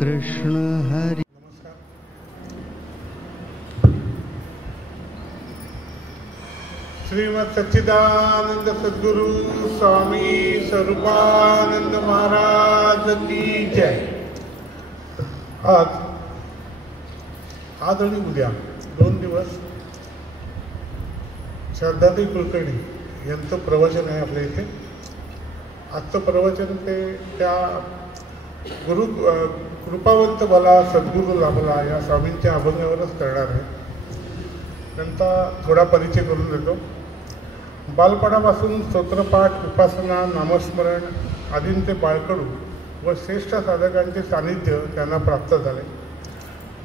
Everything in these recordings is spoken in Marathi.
कृष्ण हरी. श्रीमद सच्चिदानंद सद्गुरु स्वामी स्वरूपानंद महाराज की जय. आज आणि उद्या 2 दिवस श्रद्धाताई कुलकर्णी यांचं प्रवचन आहे आपल्या इथे. आजचं प्रवचन ते त्या कृपावंत भला सद्गुरू लाभला या स्वामींच्या अभंगावरच करणार आहे. त्यांचा थोडा परिचय करून देतो. बालपणापासून स्तोत्रपाठ, उपासना, नामस्मरण आदींचे बाळकडू व श्रेष्ठ साधकांचे सानिध्य त्यांना प्राप्त झाले.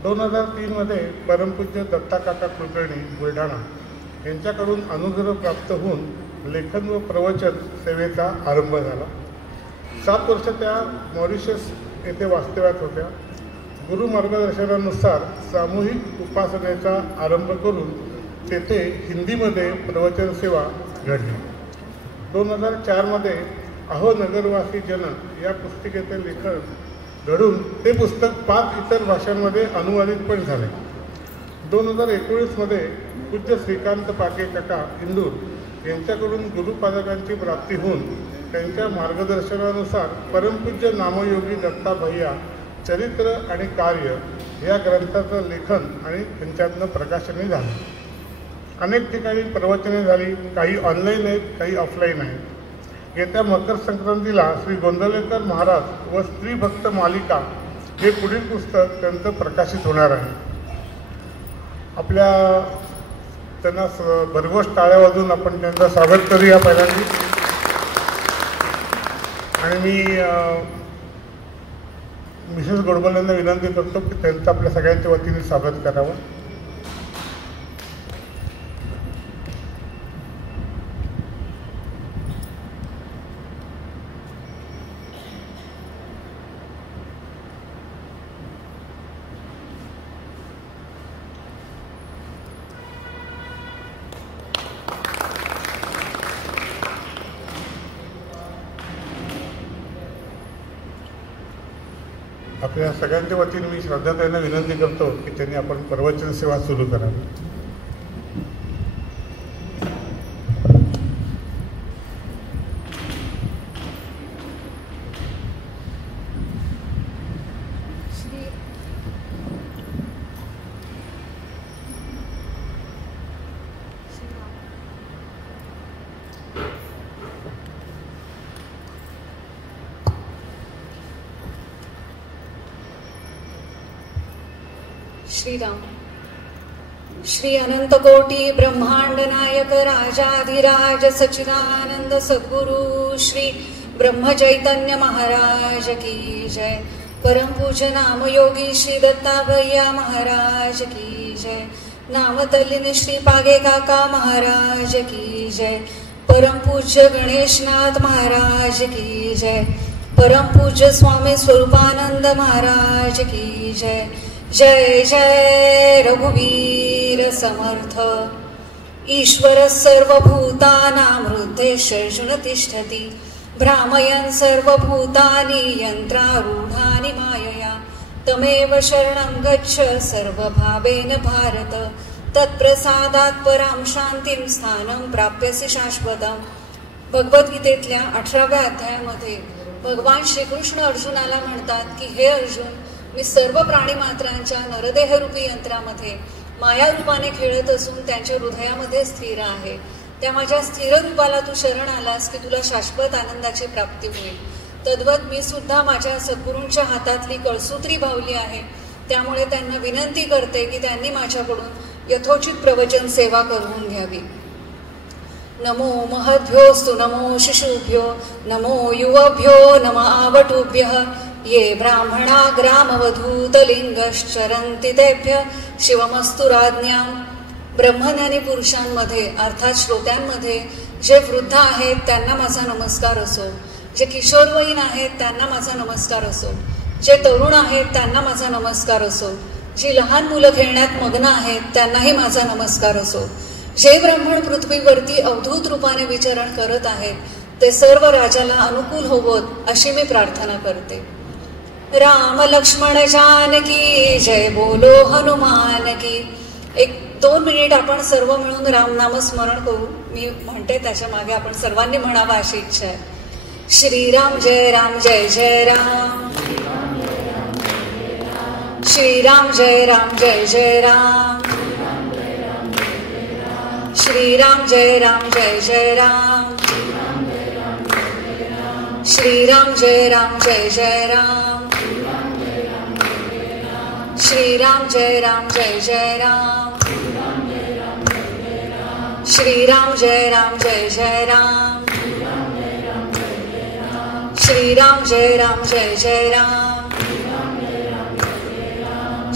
2003 परमपूज्य दत्ताकाका कुलकर्णी बुलढाणा यांच्याकडून अनुग्रह प्राप्त होऊन लेखन व प्रवचन सेवेचा आरंभ झाला. 7 वर्ष त्या मॉरिशस येथे वास्तव्यात होत्या. गुरु मार्गदर्शनानुसार सामूहिक उपासनेचा आरंभ करून तेथे हिंदीमध्ये प्रवचन सेवा घडली. 2004 अहो नगरवासी जन या पुस्तिकेचे लेखन घडून ते पुस्तक 5 इतर भाषांमध्ये अनुवादित पण झाले. 2019 पूज्य श्रीकांत पाके काका इंदूर यांच्याकडून गुरुपादकांची प्राप्ती होऊन त्यांच्या मार्गदर्शनानुसार परमपूज्य नामयोगी दत्ता भैया चरित्र आणि कार्य या ग्रंथाचं लेखन आणि त्यांच्यातनं प्रकाशनही झालं. अनेक ठिकाणी प्रवचने झाली. काही ऑनलाईन आहेत, काही ऑफलाईन आहेत. येत्या मकर संक्रांतीला श्री गोंदवलेकर महाराज व स्त्री भक्त मालिका हे पुढील पुस्तक त्यांचं प्रकाशित होणार आहे. आपल्या त्यांना भरघोस टाळ्या वाजवून आपण त्यांचं स्वागत करूया पहिल्यांदा. आणि मी मिसेस गोडबोले यांना विनंती करतो की त्यांचं आपल्या सगळ्यांच्या वतीने स्वागत करावं. आपल्या सगळ्यांच्या वतीने मी श्रद्धाताईंना विनंती करतो की त्यांनी आपण प्रवचन सेवा सुरू करावी. श्रीराम. श्री अनंत कोटी ब्रह्मांड नायक राजाधिराज सच्चिदानंद सद्गुरु श्री ब्रह्म चैतन्य महाराज की जय. परम पूज्य नामयोगी श्री दत्ता भैया महाराज की जय. नाम तल्लीन श्री पागे काका महाराज की जय. परम पूज्य गणेशनाथ महाराज की जय. परम पूज्य स्वामी स्वरूपानंद महाराज की जय. जय जय रघुवीर समर्थ. ईश्वर सर्वभूतानां हृदयेषर्जुन तिष्ठति. भ्रामयन् सर्वभूतानि यन्त्रारूढानि मायया. तमेव शरणं गच्छ सर्वभावेन भारत. तत्प्रसादात् परां शांतिं स्थानं प्राप्यसि शाश्वतम्. भगवद्गीतेतल्या 18व्या अध्यायामध्ये भगवान श्रीकृष्ण अर्जुनाला म्हणतात की हे अर्जुन, मी सर्व प्राणी मात्रांच्या नरदेहरूपी यंत्रामध्ये माया रूपाने खेळत असून त्यांच्या हृदयामध्ये स्थिर आहे. त्या माझ्या स्थिर रूपाला तू शरण आलास की तुला शाश्वत आनंदाची प्राप्ती होईल. तद्वत मी सुद्धा माझ्या सद्गुरूंच्या हातातली कळसूत्री भावली आहे. त्यामुळे त्यांना विनंती करते की त्यांनी माझ्याकडून यथोचित प्रवचन सेवा करून घ्यावी. नमो महद्भ्योस्तु नमो शिशुभ्यो नमो युवभ्यो नम आवटुभ्यः. ये ब्राह्मणा ग्रामवधूतलिंगश्चरन्ति तेभ्य शिवमस्तु राज्ञाम्. ब्रह्मज्ञानी पुरुषांमध्ये अर्थात श्रोत्यांमध्ये जे वृद्ध आहेत त्यांना माझा नमस्कार असो. जे किशोरवयीन आहेत त्यांना माझा नमस्कार असो. जे तरुण आहेत त्यांना माझा नमस्कार असो. जी लहान मुलं खेळण्यात मग्न आहेत त्यांनाही माझा नमस्कार असो. जे ब्राह्मण पृथ्वीवरती अवधूत रूपाने विचरण करत आहेत ते सर्व राजाला अनुकूल होवोत अशी मी प्रार्थना करते. राम लक्ष्मण जानकी जय बोलो हनुमान की. 1-2 मिनिट आपण सर्व मिळून रामनाम स्मरण करू. मी म्हणते त्याच्या मागे आपण सर्वांनी म्हणावं अशी इच्छा आहे. श्रीराम जय राम जय जय राम. श्रीराम जय राम जय जय राम. श्रीराम जय राम जय जय राम. श्रीराम जय राम जय जय राम. श्रीराम जय राम जय जय राम. श्रीराम जय राम जय जय राम. श्रीराम जय राम जय जय राम.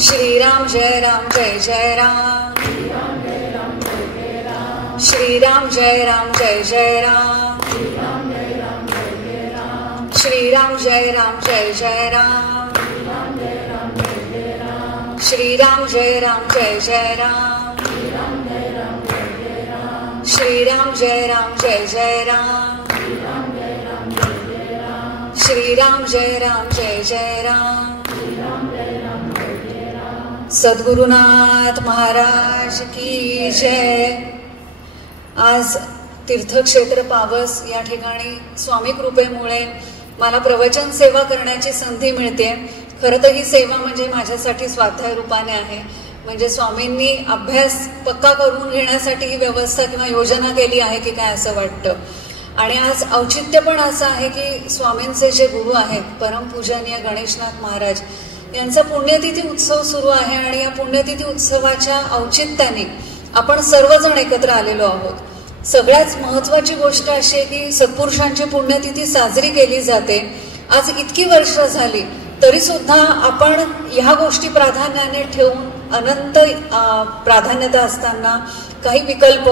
श्रीराम जय राम जय जय राम. श्रीराम जय राम जय जय राम. श्रीराम जय राम जय जय राम. श्रीराम जय राम जय जय राम. श्रीराम जय राम जय जय राम. श्रीराम जय राम जय जय राम. सद्गुरुनाथ महाराज की जय. आज तीर्थक्षेत्र पावस या ठिकाणी स्वामी कृपेमुळे मला प्रवचन सेवा करण्याची संधी मिळते. खरं तर ही सेवा म्हणजे माझ्यासाठी स्वाध्याय रूपाने आहे. म्हणजे स्वामींनी अभ्यास पक्का करून घेण्यासाठी ही व्यवस्था किंवा योजना केली आहे की काय असं वाटतं. आणि आज औचित्य पण असं आहे की स्वामींचे जे गुरु आहेत परमपूजनीय गणेशनाथ महाराज यांचा पुण्यतिथी उत्सव सुरू आहे. आणि या पुण्यतिथी उत्सवाच्या औचित्याने आपण सर्वजण एकत्र आलेलो आहोत. सगळ्यात महत्वाची गोष्ट अशी आहे की सत्पुरुषांची पुण्यतिथी साजरी केली जाते. आज इतकी वर्ष झाली तरी सुद्धा आपण ह्या गोष्टी प्राधान्याने ठेवून अनंत प्राधान्यता असताना काही विकल्प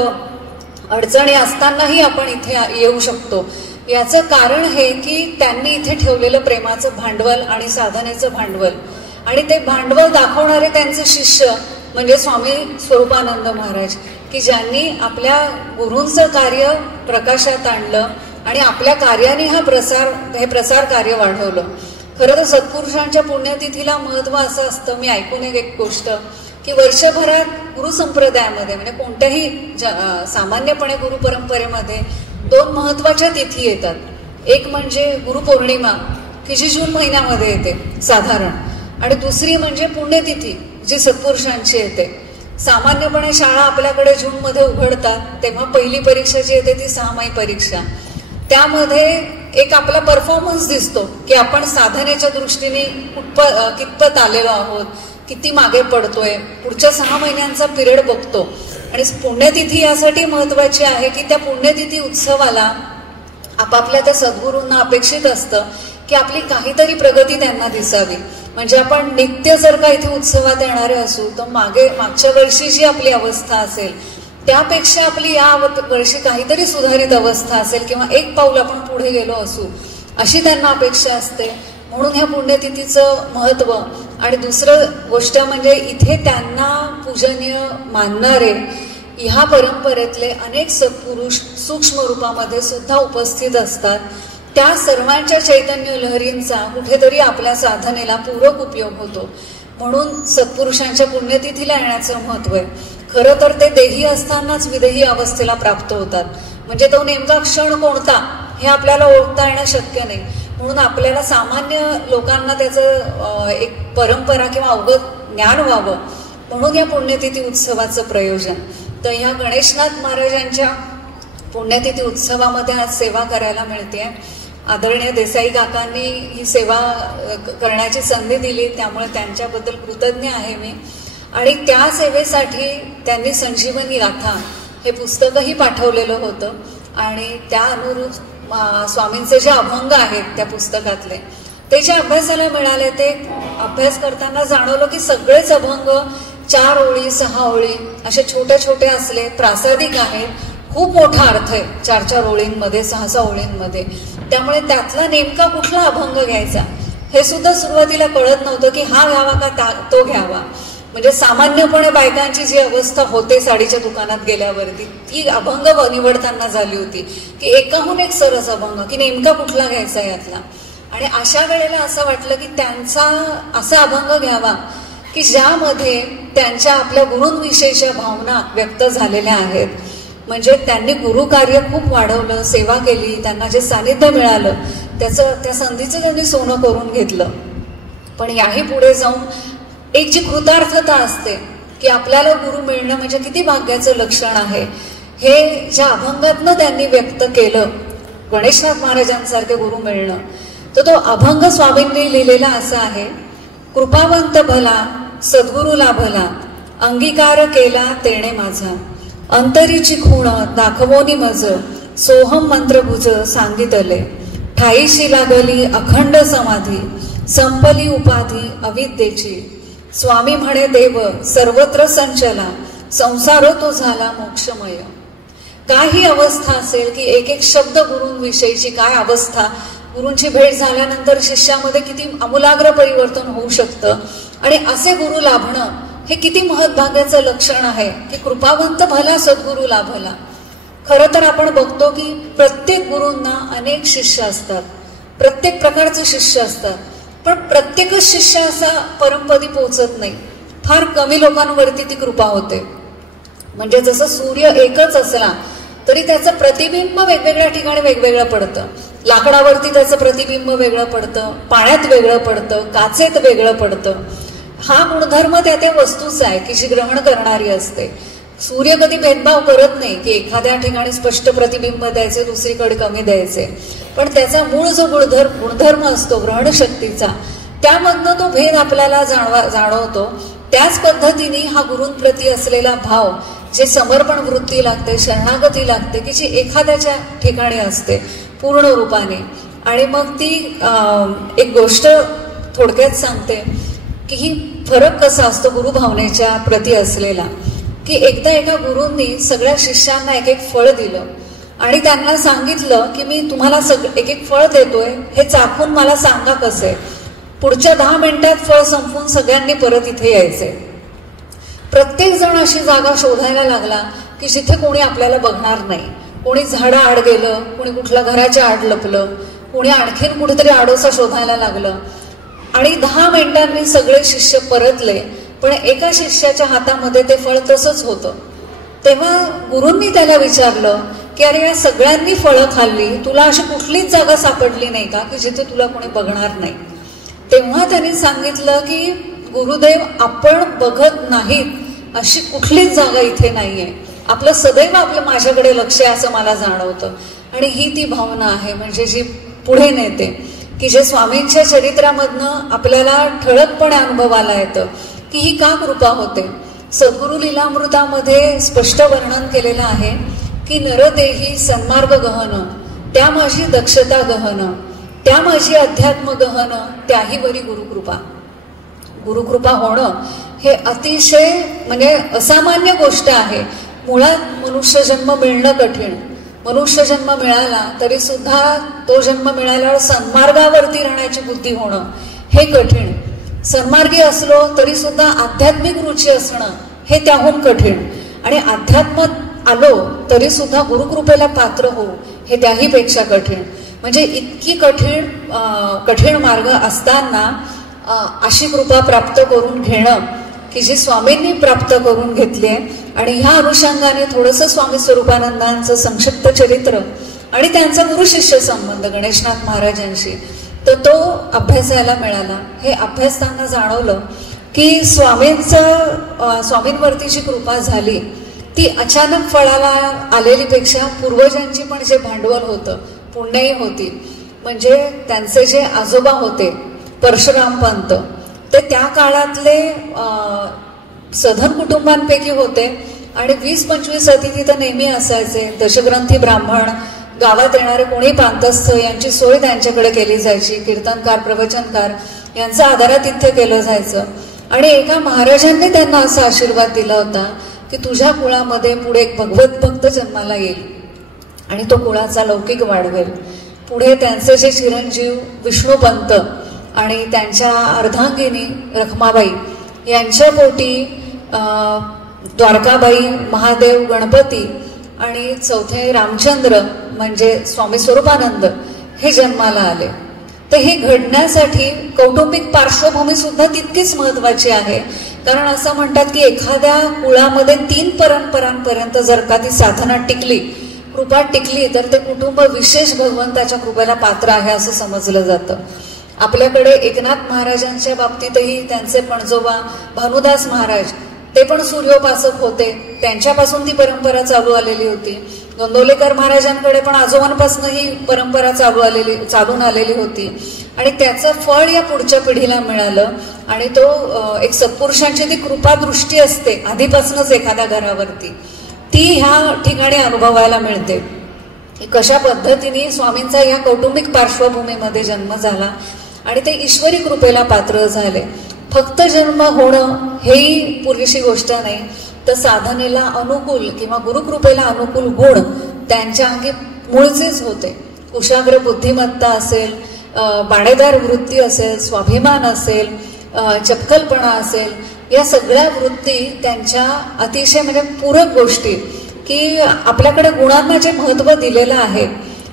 अडचणी असतानाही आपण इथे येऊ शकतो. याचं कारण हे की त्यांनी इथे ठेवलेलं प्रेमाचं भांडवल आणि साधनेचं भांडवल आणि ते भांडवल दाखवणारे त्यांचे शिष्य म्हणजे स्वामी स्वरूपानंद महाराज की ज्यांनी आपल्या गुरूंचं कार्य प्रकाशात आणलं आणि आपल्या कार्याने हे प्रसार कार्य वाढवलं. खरं तर सत्पुरुषांच्या पुण्यतिथीला महत्व असं असतं. मी ऐकून एक गोष्ट की वर्षभरात गुरु संप्रदायामध्ये म्हणजे कोणत्याही सामान्यपणे गुरु परंपरेमध्ये 2 महत्वाच्या तिथी येतात. एक म्हणजे गुरुपौर्णिमा की जी जून महिन्यामध्ये येते साधारण, आणि दुसरी म्हणजे पुण्यतिथी जी सत्पुरुषांची येते. सामान्यपणे शाळा आपल्याकडे जूनमध्ये उघडतात तेव्हा पहिली परीक्षा जी येते ती 6 माही परीक्षा. त्यामध्ये एक आपला परफॉर्मन्स दिसतो की आपण साधनेच्या दृष्टीने कितपत आलेलो आहोत, किती मागे पडतोय, पुढच्या 6 महिन्यांचा पिरियड बघतो. आणि पुण्यतिथी यासाठी महत्वाची आहे की त्या पुण्यतिथी उत्सवाला आपापल्या त्या सद्गुरूंना अपेक्षित असतं की आपली काहीतरी प्रगती त्यांना दिसावी. म्हणजे आपण नित्य जर का इथे उत्सवात येणारे असू तर मागच्या वर्षी जी आपली अवस्था असेल त्यापेक्षा आपली या वर्षी काहीतरी सुधारित अवस्था असेल किंवा एक पाऊल आपण पुढे गेलो असू अशी त्यांना अपेक्षा असते. म्हणून ह्या पुण्यतिथीचं महत्व. आणि दुसरं गोष्ट म्हणजे इथे त्यांना पूजनीय मानणारे ह्या परंपरेतले अनेक सत्पुरुष सूक्ष्म रूपामध्ये सुद्धा उपस्थित असतात. त्या सर्वांच्या चैतन्य लहरींचा कुठेतरी आपल्या साधनेला पूरक उपयोग होतो. म्हणून सत्पुरुषांच्या पुण्यतिथीला येण्याचं महत्व आहे. खरं तर ते देही असतानाच विदेही अवस्थेला प्राप्त होतात. म्हणजे तो नेमका क्षण कोणता हे आपल्याला ओळखता येणं शक्य नाही. म्हणून आपल्याला सामान्य लोकांना त्याचं एक परंपरा किंवा अवगत ज्ञान व्हावं म्हणून या पुण्यतिथी उत्सवाचं प्रयोजन. तर ह्या गणेशनाथ महाराजांच्या पुण्यतिथी उत्सवामध्ये आज सेवा करायला मिळते. आदरणीय देसाई काकांनी ही सेवा करण्याची संधी दिली त्यामुळे त्यांच्याबद्दल कृतज्ञ आहे मी. आणि त्या सेवेसाठी त्यांनी संजीवनी गाथा हे पुस्तकही पाठवलेलं होतं. आणि त्या अनुरूप स्वामींचे जे अभंग आहेत त्या पुस्तकातले ते जे अभ्यासाला मिळाले ते अभ्यास करताना जाणवलं की सगळेच अभंग 4 ओळी 6 ओळी असे छोटे छोटे असले, प्रासादिक आहेत. खूप मोठा अर्थ आहे 4-4 ओळींमध्ये 6-6 ओळींमध्ये. त्यामुळे त्यातला नेमका कुठला अभंग घ्यायचा हे सुद्धा सुरुवातीला कळत नव्हतं की हा घ्यावा का तो घ्यावा. म्हणजे सामान्यपणे बायकांची जी अवस्था होते साडीच्या दुकानात गेल्यावरती ती अभंग निवडताना झाली होती की एकाहून एक सरस अभंग की नेमका कुठला घ्यायचा यातला. आणि अशा वेळेला असं वाटलं की त्यांचा असा अभंग घ्यावा की ज्यामध्ये त्यांच्या आपल्या गुरूंविषयीच्या भावना व्यक्त झालेल्या आहेत. म्हणजे त्यांनी गुरुकार्य खूप वाढवलं, सेवा केली, त्यांना जे सानिध्य मिळालं त्या संधीचं त्यांनी सोनं करून घेतलं. पण याही पुढे जाऊन एक जी कृतार्थता असते की आपल्याला गुरु मिळणं म्हणजे किती भाग्याचं लक्षण आहे, हे ज्या अभंगातनं त्यांनी व्यक्त केलं, गणेशनाथ महाराजांसारखे गुरु मिळणं. तर तो अभंग स्वामींनी लिहिलेला असा आहे. कृपावंत भला सद्गुरु लाभला, अंगीकार केला तेणे माझा, अंतरीची खूण दाखवोनी मज, सोहम मंत्रभुज सांगितले, ठाईशी लागली अखंड समाधी, संपली उपाधी अविद्येची, स्वामी म्हणे देव सर्वत्र संचला, संसार तो झाला मोक्षमय. काही अवस्था असेल की एक एक शब्द गुरूंविषयीची काय अवस्था, गुरूंची भेट झाल्यानंतर शिष्यामध्ये किती आमूलाग्र परिवर्तन होऊ शकतं आणि असे गुरु लाभणं हे किती महत्भाग्याचं लक्षण आहे की कृपावंत भला सद्गुरू लाभला. खरं तर आपण बघतो की प्रत्येक गुरूंना अनेक शिष्य असतात, प्रत्येक प्रकारचे शिष्य असतात, पण प्रत्येकच शिष्य असा परमपदी पोहोचत नाही. फार कमी लोकांवरती ती कृपा होते. म्हणजे जसं सूर्य एकच असला तरी त्याचं प्रतिबिंब वेगवेगळ्या ठिकाणी वेगवेगळं पडतं. लाकडावरती त्याचं प्रतिबिंब वेगळं पडतं, पाण्यात वेगळं पडतं, काचेत वेगळं पडतं. हा गुणधर्म त्या वस्तूचा आहे की जी ग्रहण करणारी असते. सूर्य कधी भेदभाव करत नाही की एखाद्या ठिकाणी स्पष्ट प्रतिबिंब द्यायचे, दुसरीकडे कमी द्यायचे, पण त्याचा मूळ जो गुणधर्म असतो ग्रहण शक्तीचा, त्यामधनं तो भेद आपल्याला जाणवतो. त्याच पद्धतीने हा गुरूंप्रती असलेला भाव, जे समर्पण वृत्ती लागते, शरणागती लागते की जी एखाद्याच्या ठिकाणी असते पूर्ण रूपाने. आणि मग ती एक गोष्ट थोडक्यात सांगते की ही फरक कसा असतो गुरुभावनेच्या प्रती असलेला. की एकदा एका गुरूंनी सगळ्या शिष्यांना एक एक फळ दिलं आणि त्यांना सांगितलं की मी तुम्हाला एक एक फळ देतोय, हे चाखून मला सांगा कसं आहे. पुढच्या 10 मिनिटात फळ संपवून सगळ्यांनी परत इथे यायचे. प्रत्येक जण अशी जागा शोधायला लागला की जिथे कोणी आपल्याला बघणार नाही. कोणी झाडा आड गेलं, कोणी कुठल्या घराच्या आड लपलं, कोणी आणखीन कुठेतरी आडोसा शोधायला लागलं. आणि 10 मिनिटांनी सगळे शिष्य परतले, पण एका शिष्याच्या हातामध्ये ते फळ तसंच होतं. तेव्हा गुरूंनी त्याला विचारलं की अरे या सगळ्यांनी फळं खाल्ली, तुला अशी कुठलीच जागा सापडली नाही का की जिथे तुला कोणी बघणार नाही. तेव्हा त्यांनी सांगितलं की गुरुदेव, आपण बघत नाहीत अशी कुठलीच जागा इथे नाहीये, आपलं सदैव आपलं माझ्याकडे लक्ष आहे असं मला जाणवतं. आणि ही ती भावना आहे म्हणजे जी पुढे नेते, की जे स्वामींच्या चरित्रामधनं आपल्याला ठळकपणे अनुभवाला येतं की ही का कृपा होते. सद्गुरु लीलामृतामध्ये स्पष्ट वर्णन केलेलं आहे की नरदेही सन्मार्ग गहन, त्या माझी दक्षता गहन, त्या माझी अध्यात्म गहन, त्याही वरी गुरुकृपा. गुरुकृपा होणं हे अतिशय म्हणजे असामान्य गोष्ट आहे. मुळात मनुष्य जन्म मिळणं कठीण. मनुष्य जन्म मिळाला तरी सुद्धा तो जन्म मिळाल्यावर सन्मार्गावरती राहण्याची बुद्धी होणं हे कठीण. सन्मार्गी असलो तरी सुद्धा आध्यात्मिक रुची असणं हे त्याहून कठीण. आणि अध्यात्मात आलो तरी सुद्धा गुरुकृपेला पात्र होऊ हे त्याही पेक्षा कठीण. म्हणजे इतकी कठीण मार्ग असताना अशी कृपा प्राप्त करून घेणं की जी स्वामींनी प्राप्त करून घेतली आहे. आणि ह्या अनुषंगाने थोडंसं स्वामी स्वरूपानंदांचं संक्षिप्त चरित्र आणि त्यांचा गुरु शिष्य संबंध गणेशनाथ महाराजांशी तर तो अभ्यासायला मिळाला. हे अभ्यासताना जाणवलं की स्वामींवरती जी कृपा झाली ती अचानक फळाला आलेली पेक्षा पूर्वजांची पण जे भांडवल होतं, पुण्यही होती. म्हणजे त्यांचे जे आजोबा होते परशुराम पंत, ते त्या काळातले सधन कुटुंबांपैकी होते आणि 20-25 अतिथी तर नेहमी असायचे. दशग्रंथी ब्राह्मण, गावात येणारे कोणी प्रांतस्थ यांची सोय त्यांच्याकडे केली जायची. कीर्तनकार, प्रवचनकार यांचं आदरातिथ्य केलं जायचं. आणि एका महाराजांनी त्यांना असा आशीर्वाद दिला होता की तुझ्या कुळामध्ये पुढे एक भगवत भक्त जन्माला येईल आणि तो कुळाचा लौकिक वाढवेल. पुढे त्यांचे जे चिरंजीव विष्णुपंत आणि त्यांच्या अर्धांगिनी रखमाबाई यांच्या पोटी द्वारकाबाई, महादेव, गणपती आणि चौथे रामचंद्र म्हणजे स्वामी स्वरूपानंद हे जन्माला आले. तर हे घडण्यासाठी कौटुंबिक पार्श्वभूमी सुद्धा तितकीच महत्वाची आहे. कारण असं म्हणतात की एखाद्या कुळामध्ये 3 परंपरांपर्यंत जर का ती साधना टिकली, कृपा टिकली, तर ते कुटुंब विशेष भगवंताच्या कृपेला पात्र आहे असं समजलं जातं. आपल्याकडे एकनाथ महाराजांच्या बाबतीतही त्यांचे पणजोबा भानुदास महाराज ते पण सूर्योपासक होते. त्यांच्यापासून ती परंपरा चालू आलेली होती. गोंदवलेकर महाराजांकडे पण आजोबांपासून ही परंपरा चालून आलेली होती. आणि त्याचं फळ या पुढच्या पिढीला मिळालं. आणि तो एक सत्पुरुषांची ती कृपा दृष्टी असते आधीपासूनच एखाद्या घरावरती, ती ह्या ठिकाणी अनुभवायला मिळते. कशा पद्धतीने स्वामींचा या कौटुंबिक पार्श्वभूमीमध्ये जन्म झाला आणि ते ईश्वरी कृपेला पात्र झाले. फक्त जन्म होणं हेही पुरेशी गोष्ट नाही, तर साधनेला अनुकूल किंवा गुरुकृपेला अनुकूल गुण त्यांच्या अंगी मूळचेच होते. कुशाग्र बुद्धिमत्ता असेल, बाणेदार वृत्ती असेल, स्वाभिमान असेल, चपखलपणा असेल, या सगळ्या वृत्ती त्यांच्या अतिशय म्हणजे पूरक गोष्टी की आपल्याकडे गुणांना जे महत्व दिलेलं आहे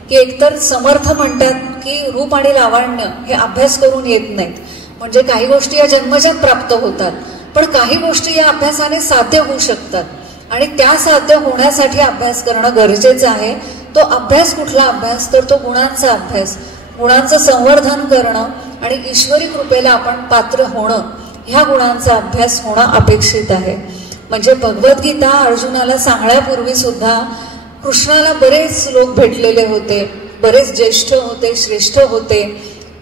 की एकतर समर्थ म्हणतात की रूप आणि लावण्य हे अभ्यास करून येत नाहीत. म्हणजे काही गोष्टी या जन्मजात प्राप्त होतात, पण काही गोष्टी या अभ्यासाने साध्य होऊ शकतात आणि त्या साध्य होण्यासाठी अभ्यास करणं गरजेचं आहे. तो अभ्यास कुठला अभ्यास, तर तो गुणांचा अभ्यास, गुणांचं संवर्धन करणं आणि ईश्वरी कृपेला आपण पात्र होणं, ह्या गुणांचा अभ्यास होणं अपेक्षित आहे. म्हणजे भगवद्गीता अर्जुनाला सांगण्यापूर्वी सुद्धा कृष्णाला बरेच लोक भेटलेले होते, बरेच ज्येष्ठ होते, श्रेष्ठ होते,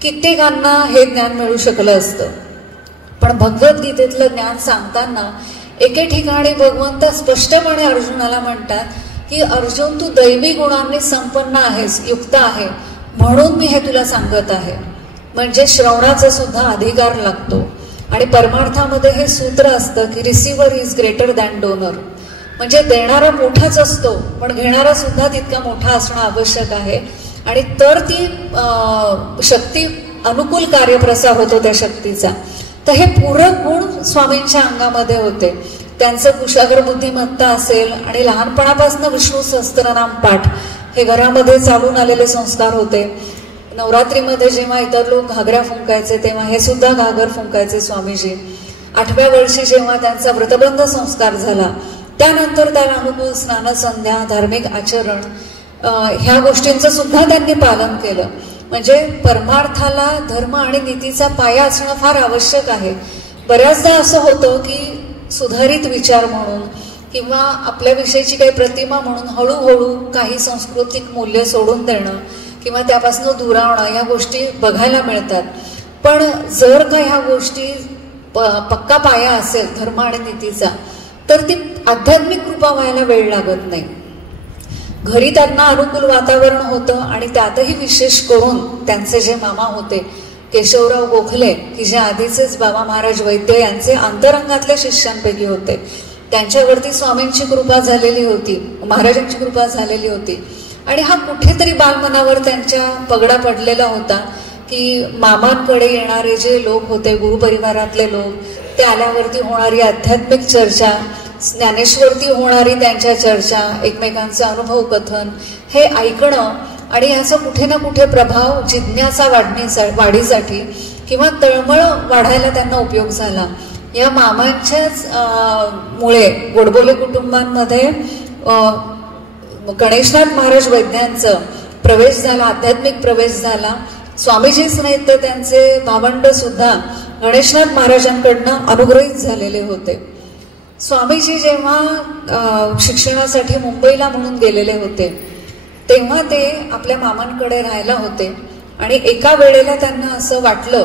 कित्येकांना हे ज्ञान मिळू शकलं असतं. पण भगवद्गीतेतलं ज्ञान सांगताना एके ठिकाणी भगवंत स्पष्टपणे अर्जुनाला म्हणतात की अर्जुन, तू दैवी गुणांनी संपन्न आहेस, युक्त आहे, म्हणून मी हे तुला सांगत आहे. म्हणजे श्रवणाचा सुद्धा अधिकार लागतो. आणि परमार्थामध्ये हे सूत्र असतं की receiver is greater than donor. म्हणजे देणारा मोठाच असतो, पण घेणारा सुद्धा तितका मोठा असणं आवश्यक आहे. आणि तर ती शक्ती अनुकूल कार्यप्रसार होतो त्या शक्तीचा. तर हे पूरक गुण स्वामींच्या अंगामध्ये होते. त्यांचं कुशाग्र बुद्धिमत्ता असेल आणि लहानपणापासून विष्णू सहस्त्रनाम पाठ हे घरामध्ये चालून आलेले संस्कार होते. नवरात्रीमध्ये जेव्हा इतर लोक घागऱ्या फुंकायचे तेव्हा हे सुद्धा घागर फुंकायचे स्वामीजी. 8व्या वर्षी जेव्हा त्यांचा व्रतबंध संस्कार झाला, त्यानंतर त्याला अनुकूल स्नानसंध्या, धार्मिक आचरण, ह्या गोष्टींचं सुद्धा त्यांनी पालन केलं. म्हणजे परमार्थाला धर्म आणि नीतीचा पाया असणं फार आवश्यक आहे. बऱ्याचदा असं होतं की सुधारित विचार म्हणून किंवा आपल्याविषयीची काही प्रतिमा म्हणून हळूहळू काही सांस्कृतिक मूल्य सोडून देणं किंवा त्यापासून दुरावणं या गोष्टी बघायला मिळतात. पण जर का ह्या गोष्टी पक्का पाया असेल धर्म आणि नीतीचा, तर ती आध्यात्मिक कृपा व्हायला वेळ लागत नाही. घरी त्यांना अनुकूल वातावरण होतं आणि त्यातही विशेष करून त्यांचे जे मामा होते केशवराव गोखले, की जे आधीचेच बाबा महाराज वैद्य यांचे अंतरंगातल्या शिष्यांपैकी होते, त्यांच्यावरती स्वामींची कृपा झालेली होती, महाराजांची कृपा झालेली होती. आणि हा कुठेतरी बालमनावर त्यांच्या पगडा पडलेला होता की मामांकडे येणारे जे लोक होते, गुरुपरिवारातले लोक, ते आल्यावरती होणारी आध्यात्मिक चर्चा, ज्ञानेश्वरती होणारी त्यांच्या चर्चा, एकमेकांचे अनुभव कथन हे ऐकणं आणि ह्याचा कुठे ना कुठे प्रभाव जिज्ञासा वाढीसाठी किंवा तळमळ वाढायला त्यांना उपयोग झाला. या मामांच्याच मुळे गोडबोले कुटुंबांमध्ये गणेशनाथ महाराज वैद्यांचा प्रवेश झाला, आध्यात्मिक प्रवेश झाला. स्वामीजीच नाहीत तर त्यांचे भावंड सुद्धा गणेशनाथ महाराजांकडनं अनुग्रहित झालेले होते. स्वामीजी जेव्हा शिक्षणासाठी मुंबईला म्हणून गेलेले होते, तेव्हा ते आपल्या मामांकडे राहायला होते. आणि एका वेळेला त्यांना असं वाटलं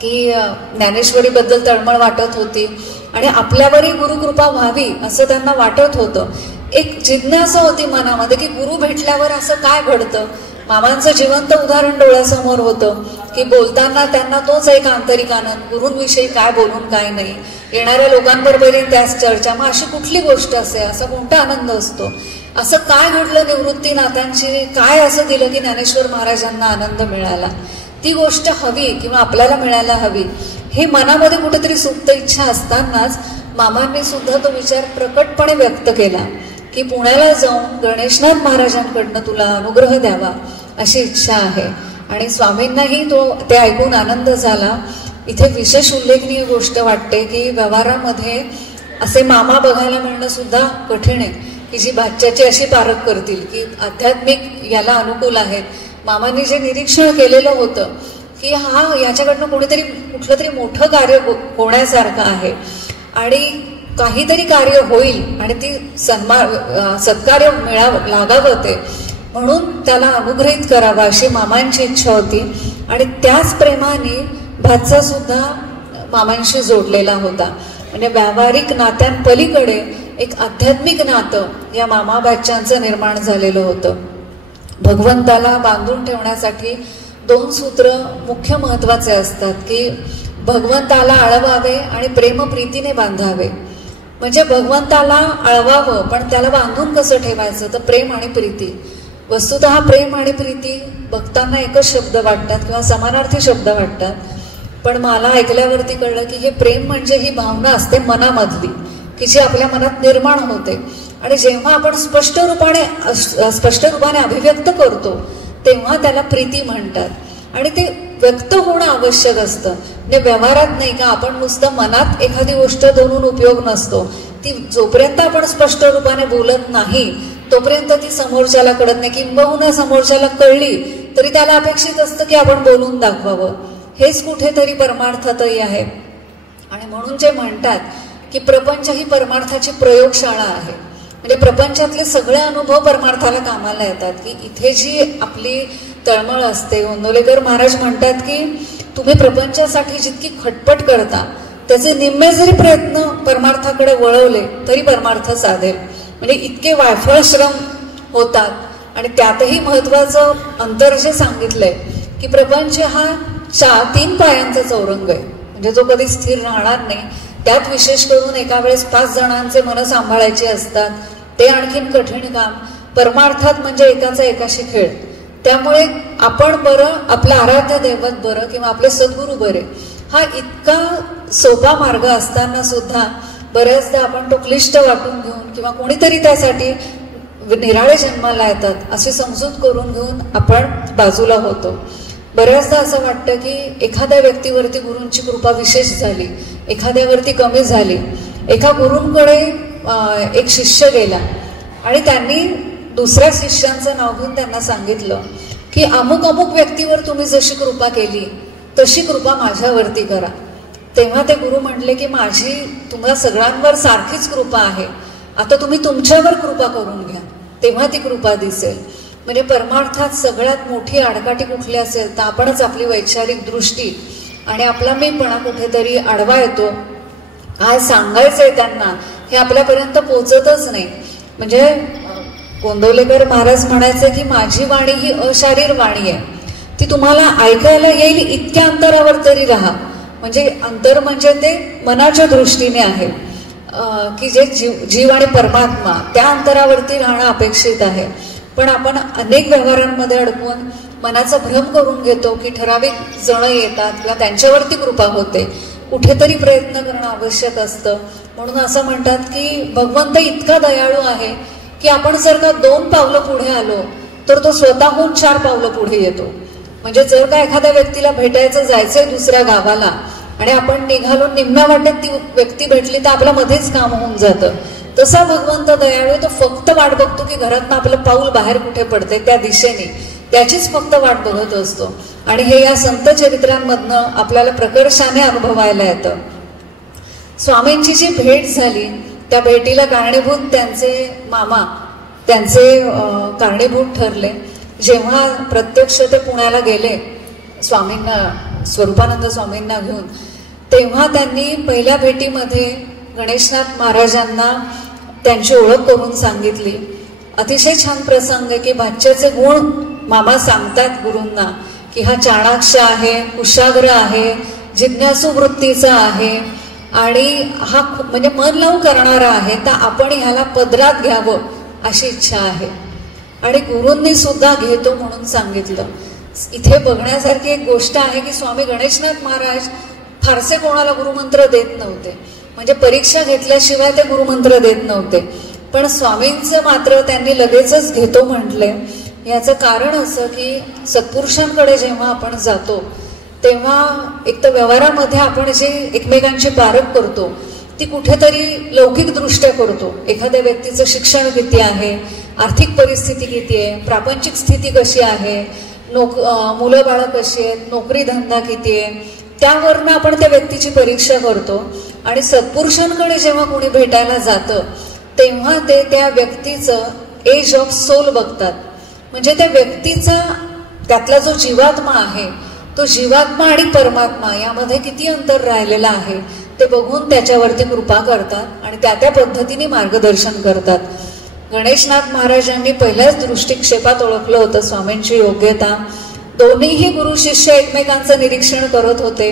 की ज्ञानेश्वरीबद्दल तळमळ वाटत होती आणि आपल्यावरही गुरुकृपा व्हावी असं त्यांना वाटत होतं. एक जिज्ञासा होती मनामध्ये की गुरु भेटल्यावर असं काय घडतं. मामांचं जिवंत उदाहरण डोळ्यासमोर होतं की बोलताना त्यांना तोच एक आंतरिक आनंद, गुरूंविषयी काय बोलून काय नाही, येणाऱ्या लोकांबरोबर त्याच चर्चा, मग अशी कुठली गोष्ट असे, असा कोणता आनंद असतो, असं काय घडलं निवृत्ती नाथांची, काय असं दिलं की ज्ञानेश्वर महाराजांना आनंद मिळाला. ती गोष्ट हवी किंवा आपल्याला मिळायला हवी, हे मनामध्ये कुठेतरी सुप्त इच्छा असतानाच मामांनी सुद्धा तो विचार प्रकटपणे व्यक्त केला की पुण्याला जाऊन गणेशनाथ महाराजांकडनं तुला अनुग्रह द्यावा अशी इच्छा आहे. आणि स्वामींनाही ते ऐकून आनंद झाला. इथे विशेष उल्लेखनीय गोष्ट वाटते की व्यवहारामध्ये असे मामा बघायला मिळणं सुद्धा कठीण आहे की जी भाच्याची अशी पारख करतील की आध्यात्मिक याला अनुकूल आहेत. मामांनी जे निरीक्षण केलेलं होतं की याच्याकडनं कुठलं तरी मोठं कार्य होण्यासारखं आहे आणि काहीतरी कार्य होईल आणि ती सत्कार्य लागावं ते म्हणून त्याला अनुग्रहित करावा अशी मामांची इच्छा होती. आणि त्याच प्रेमाने भाचा सुद्धा मामांशी जोडलेला होता. म्हणजे व्यावहारिक नात्यांपलीकडे एक आध्यात्मिक नातं या मामा भाच्यांचं निर्माण झालेलं होतं. भगवंताला बांधून ठेवण्यासाठी 2 सूत्र मुख्य महत्वाचे असतात की भगवंताला आळवावे आणि प्रेमप्रीतीने बांधावे. म्हणजे भगवंताला आळवावं पण त्याला बांधून कसं ठेवायचं तर प्रेम आणि प्रीती. वस्तुतः प्रेम आणि प्रीती भक्तांना एकच शब्द वाटतात किंवा समानार्थी शब्द वाटतात, पण मला ऐकल्यावरती कळलं की हे प्रेम म्हणजे ही भावना असते मनामधली की जी आपल्या मनात निर्माण होते आणि जेव्हा आपण स्पष्ट रूपाने अभिव्यक्त करतो तेव्हा त्याला प्रीती म्हणतात. आणि ते व्यक्त होणं आवश्यक असतं. म्हणजे व्यवहारात नाही का आपण नुसतं मनात एखादी गोष्ट धरून उपयोग नसतो. ती जोपर्यंत आपण स्पष्ट रूपाने बोलत नाही तोपर्यंत ती समोरच्याला कळत नाही. किंबहुना समोरच्याला कळली तरी त्याला अपेक्षित असतं की आपण बोलून दाखवावं. हेच कुठेतरी परमार्थतही आहे. आणि म्हणून जे म्हणतात की प्रपंच ही परमार्थाची प्रयोगशाळा आहे. म्हणजे प्रपंचातले सगळे अनुभव परमार्थाला कामाला येतात. की इथे जी आपली तळमळ असते, गोंदवलेकर महाराज म्हणतात की तुम्ही प्रपंचासाठी जितकी खटपट करता त्याचे निम्मे जरी प्रयत्न परमार्थाकडे वळवले तरी परमार्थ साधेल. म्हणजे इतके वायफळ श्रम होतात. आणि त्यातही महत्वाचं अंतर जे सांगितलंय की प्रपंच हा 3 पायांचा चौरंग आहे. म्हणजे जो कधी स्थिर राहणार नाही. त्यात विशेष करून एका वेळेस 5 जणांचे मन सांभाळायचे असतात, ते आणखीन कठीण काम. परमार्थात म्हणजे एकाचा एकाशी खेळ. त्यामुळे आपण बरं, आपलं आराध्य दैवत बरं किंवा आपले सद्गुरू बरे, हा इतका सोपा मार्ग असताना सुद्धा बऱ्याचदा आपण तो क्लिष्ट वाटून घेऊन किंवा कोणीतरी त्यासाठी निराळे जन्माला येतात अशी समजूत करून घेऊन आपण बाजूला होतो. बऱ्याचदा असं वाटतं की एखाद्या व्यक्तीवरती गुरूंची कृपा विशेष झाली, एखाद्यावरती कमी झाली. एका गुरूंकडे एक शिष्य गेला आणि त्यांनी दुसऱ्या शिष्यांचं नाव घेऊन त्यांना सांगितलं की अमुक अमुक व्यक्तीवर तुम्ही जशी कृपा केली तशी कृपा माझ्यावरती करा. तेव्हा ते गुरु म्हटले की माझी तुम्हाला सगळ्यांवर सारखीच कृपा आहे, आता तुम्ही तुमच्यावर कृपा करून घ्या, तेव्हा ती कृपा दिसेल. म्हणजे परमार्थात सगळ्यात मोठी आडकाठी कुठली असेल तर आपणच आपली वैचारिक दृष्टी आणि आपला मीपणा कुठेतरी आडवा येतो. काय सांगायचंय त्यांना हे आपल्यापर्यंत पोचतच नाही. म्हणजे गोंदवलेकर महाराज म्हणायचे की माझी वाणी ही अशारीर वाणी आहे, ती तुम्हाला ऐकायला येईल इतक्या अंतरावर तरी राहा. म्हणजे अंतर म्हणजे ते मनाच्या दृष्टीने आहे की जे जीव आणि परमात्मा त्या अंतरावरती राहणं अपेक्षित आहे. पण आपण अनेक व्यवहारांमध्ये अडकून मनाचा भ्रम करून घेतो की ठराविक जण येतात किंवा त्यांच्यावरती कृपा होते. कुठेतरी प्रयत्न करणं आवश्यक असतं. म्हणून असं म्हणतात की भगवंत इतका दयाळू आहे की आपण जर का 2 पावलं पुढे आलो तर तो स्वतःहून 4 पावलं पुढे येतो. म्हणजे जर का एखाद्या व्यक्तीला भेटायचं जायचंय दुसऱ्या गावाला आणि आपण निघालो, निम्म्या वाटेत ती व्यक्ती भेटली तर आपल्या मध्येच काम होऊन जातं. तसा भगवंत दयाळू, तो फक्त वाट बघतो की घरातनं आपलं पाऊल बाहेर कुठे पडते त्या दिशेने, त्याचीच फक्त वाट बघत असतो. आणि हे या संत चरित्रांमधनं आपल्याला प्रकर्षाने अनुभवायला येतं. स्वामींची जी भेट झाली त्या भेटीला कारणीभूत त्यांचे मामा त्यांचे कारणीभूत ठरले. जेव्हा प्रत्यक्ष ते पुण्याला गेले स्वामींना, स्वरूपानंद स्वामींना घेऊन, तेव्हा त्यांनी पहिल्या भेटीमध्ये गणेशनाथ महाराजांना त्यांची ओळख करून सांगितली. अतिशय छान प्रसंग आहे की भाच्याचे गुण मामा सांगतात गुरूंना की हा चाणाक्ष आहे, कुशाग्र आहे, जिज्ञासू वृत्तीचा आहे आणि हा म्हणजे मन लावून करणारा आहे, तर आपण ह्याला पदरात घ्यावं अशी इच्छा आहे. आणि गुरूंनी सुद्धा घेतो म्हणून सांगितलं. इथे बघण्यासारखी एक गोष्ट आहे की स्वामी गणेशनाथ महाराज फारसे कोणाला गुरुमंत्र देत नव्हते. म्हणजे परीक्षा घेतल्याशिवाय ते गुरुमंत्र देत नव्हते. पण स्वामींचं मात्र त्यांनी लगेचच घेतो म्हटले. याचं कारण असं की सत्पुरुषांकडे जेव्हा आपण जातो तेव्हा एक तर व्यवहारामध्ये आपण जे एकमेकांची पारख करतो ती कुठेतरी लौकिकदृष्ट्या करतो. एखाद्या व्यक्तीचं शिक्षण किती आहे, आर्थिक परिस्थिती किती आहे, प्रापंचिक स्थिती कशी आहे, मुलं बाळं कशी आहेत, नोकरी धंदा किती आहे, त्यावरनं आपण त्या व्यक्तीची परीक्षा करतो. आणि सत्पुरुषांकडे जेव्हा कोणी भेटायला जातं तेव्हा ते त्या व्यक्तीचं एज ऑफ सोल बघतात. म्हणजे त्या व्यक्तीचा त्यातला जो जीवात्मा आहे तो जीवात्मा आणि परमात्मा यामध्ये किती अंतर राहिलेलं आहे ते बघून त्याच्यावरती कृपा करतात आणि त्या पद्धतीने मार्गदर्शन करतात. गणेशनाथ महाराजांनी पहिल्याच दृष्टिक्षेपात ओळखलं होतं स्वामींची योग्यता. दोन्हीही गुरु शिष्य एकमेकांचं निरीक्षण करत होते.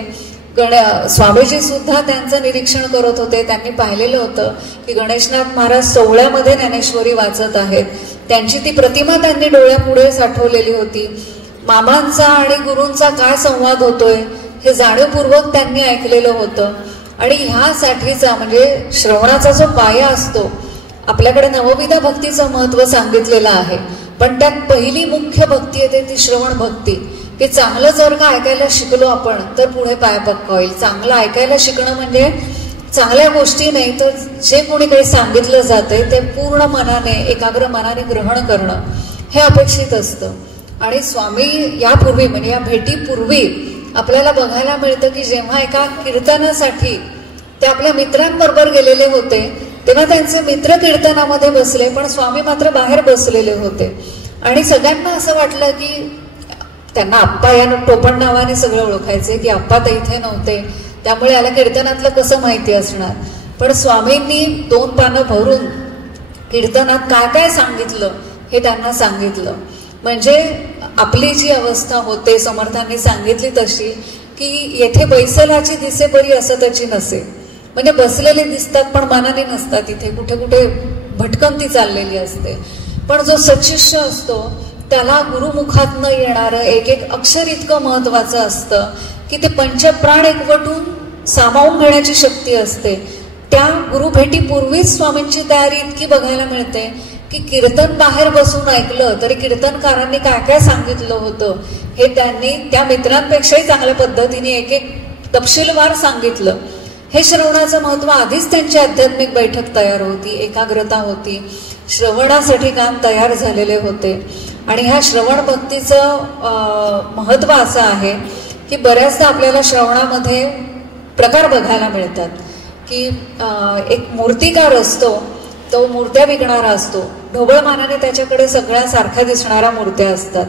स्वामीजी सुद्धा त्यांचं निरीक्षण करत होते. त्यांनी पाहिलेलं होतं की गणेशनाथ महाराज सोहळ्यामध्ये ज्ञानेश्वरी वाचत आहेत. त्यांची ती प्रतिमा त्यांनी डोळ्यापुढे साठवलेली होती. मामांचा आणि गुरूंचा काय संवाद होतोय हे जाणीवपूर्वक त्यांनी ऐकलेलं होतं. आणि ह्यासाठीचा म्हणजे श्रवणाचा जो पाया असतो, आपल्याकडे नवविधा भक्तीचं महत्व सांगितलेलं आहे, पण त्यात पहिली मुख्य भक्ती येते ती श्रवण भक्ती. की चांगलं जर का ऐकायला शिकलो आपण तर पुढे पाय पक्का होईल. चांगलं ऐकायला शिकणं म्हणजे चांगल्या गोष्टी नाही तर जे कोणी काही सांगितलं जातंय ते पूर्ण मनाने एकाग्र मनाने ग्रहण करणं हे अपेक्षित असतं. आणि स्वामी यापूर्वी म्हणजे या भेटीपूर्वी आपल्याला बघायला मिळतं की जेव्हा एका कीर्तनासाठी ते आपल्या मित्रांबरोबर गेलेले होते तेव्हा त्यांचे मित्र कीर्तनामध्ये बसले पण स्वामी मात्र बाहेर बसलेले होते. आणि सगळ्यांना असं वाटलं की त्यांना आप्पा या टोपण नावाने सगळे ओळखायचे की आप्पा तर इथे नव्हते त्यामुळे याला कीर्तनातलं कसं माहिती असणार. पण स्वामींनी 2 पानं भरून कीर्तनात काय काय सांगितलं हे त्यांना सांगितलं. म्हणजे आपली जी अवस्था होते समर्थांनी सांगितली तशी की येथे बैसलाची दिसे बरी असं त्याची नसे. म्हणजे बसलेले दिसतात पण मनाने नसतात. इथे कुठे कुठे भटकंती चाललेली असते. पण जो सच्शिष्य असतो त्याला गुरुमुखातनं येणारं एक एक अक्षर इतकं महत्वाचं असतं की ते पंचप्राण एकवटून सामावून घेण्याची शक्ती असते. त्या गुरुभेटीपूर्वीच स्वामींची तयारी इतकी बघायला मिळते की कीर्तन बाहेर बसून ऐकलं तरी कीर्तनकारांनी काय काय सांगितलं होतं हे त्यांनी त्या मित्रांपेक्षाही चांगल्या पद्धतीने एक एक तपशीलवार सांगितलं. हे श्रवणाचं महत्व आधीच त्यांची आध्यात्मिक बैठक तयार होती, एकाग्रता होती, श्रवणासाठी काम तयार झालेले होते. आणि ह्या श्रवण भक्तीचं महत्व असं आहे की बऱ्याचदा आपल्याला श्रवणामध्ये प्रकार बघायला मिळतात की एक मूर्तिकार असतो तो मूर्त्या विकणारा असतो. ढोबळमानाने त्याच्याकडे सगळ्या सारख्या दिसणाऱ्या मूर्त्या असतात.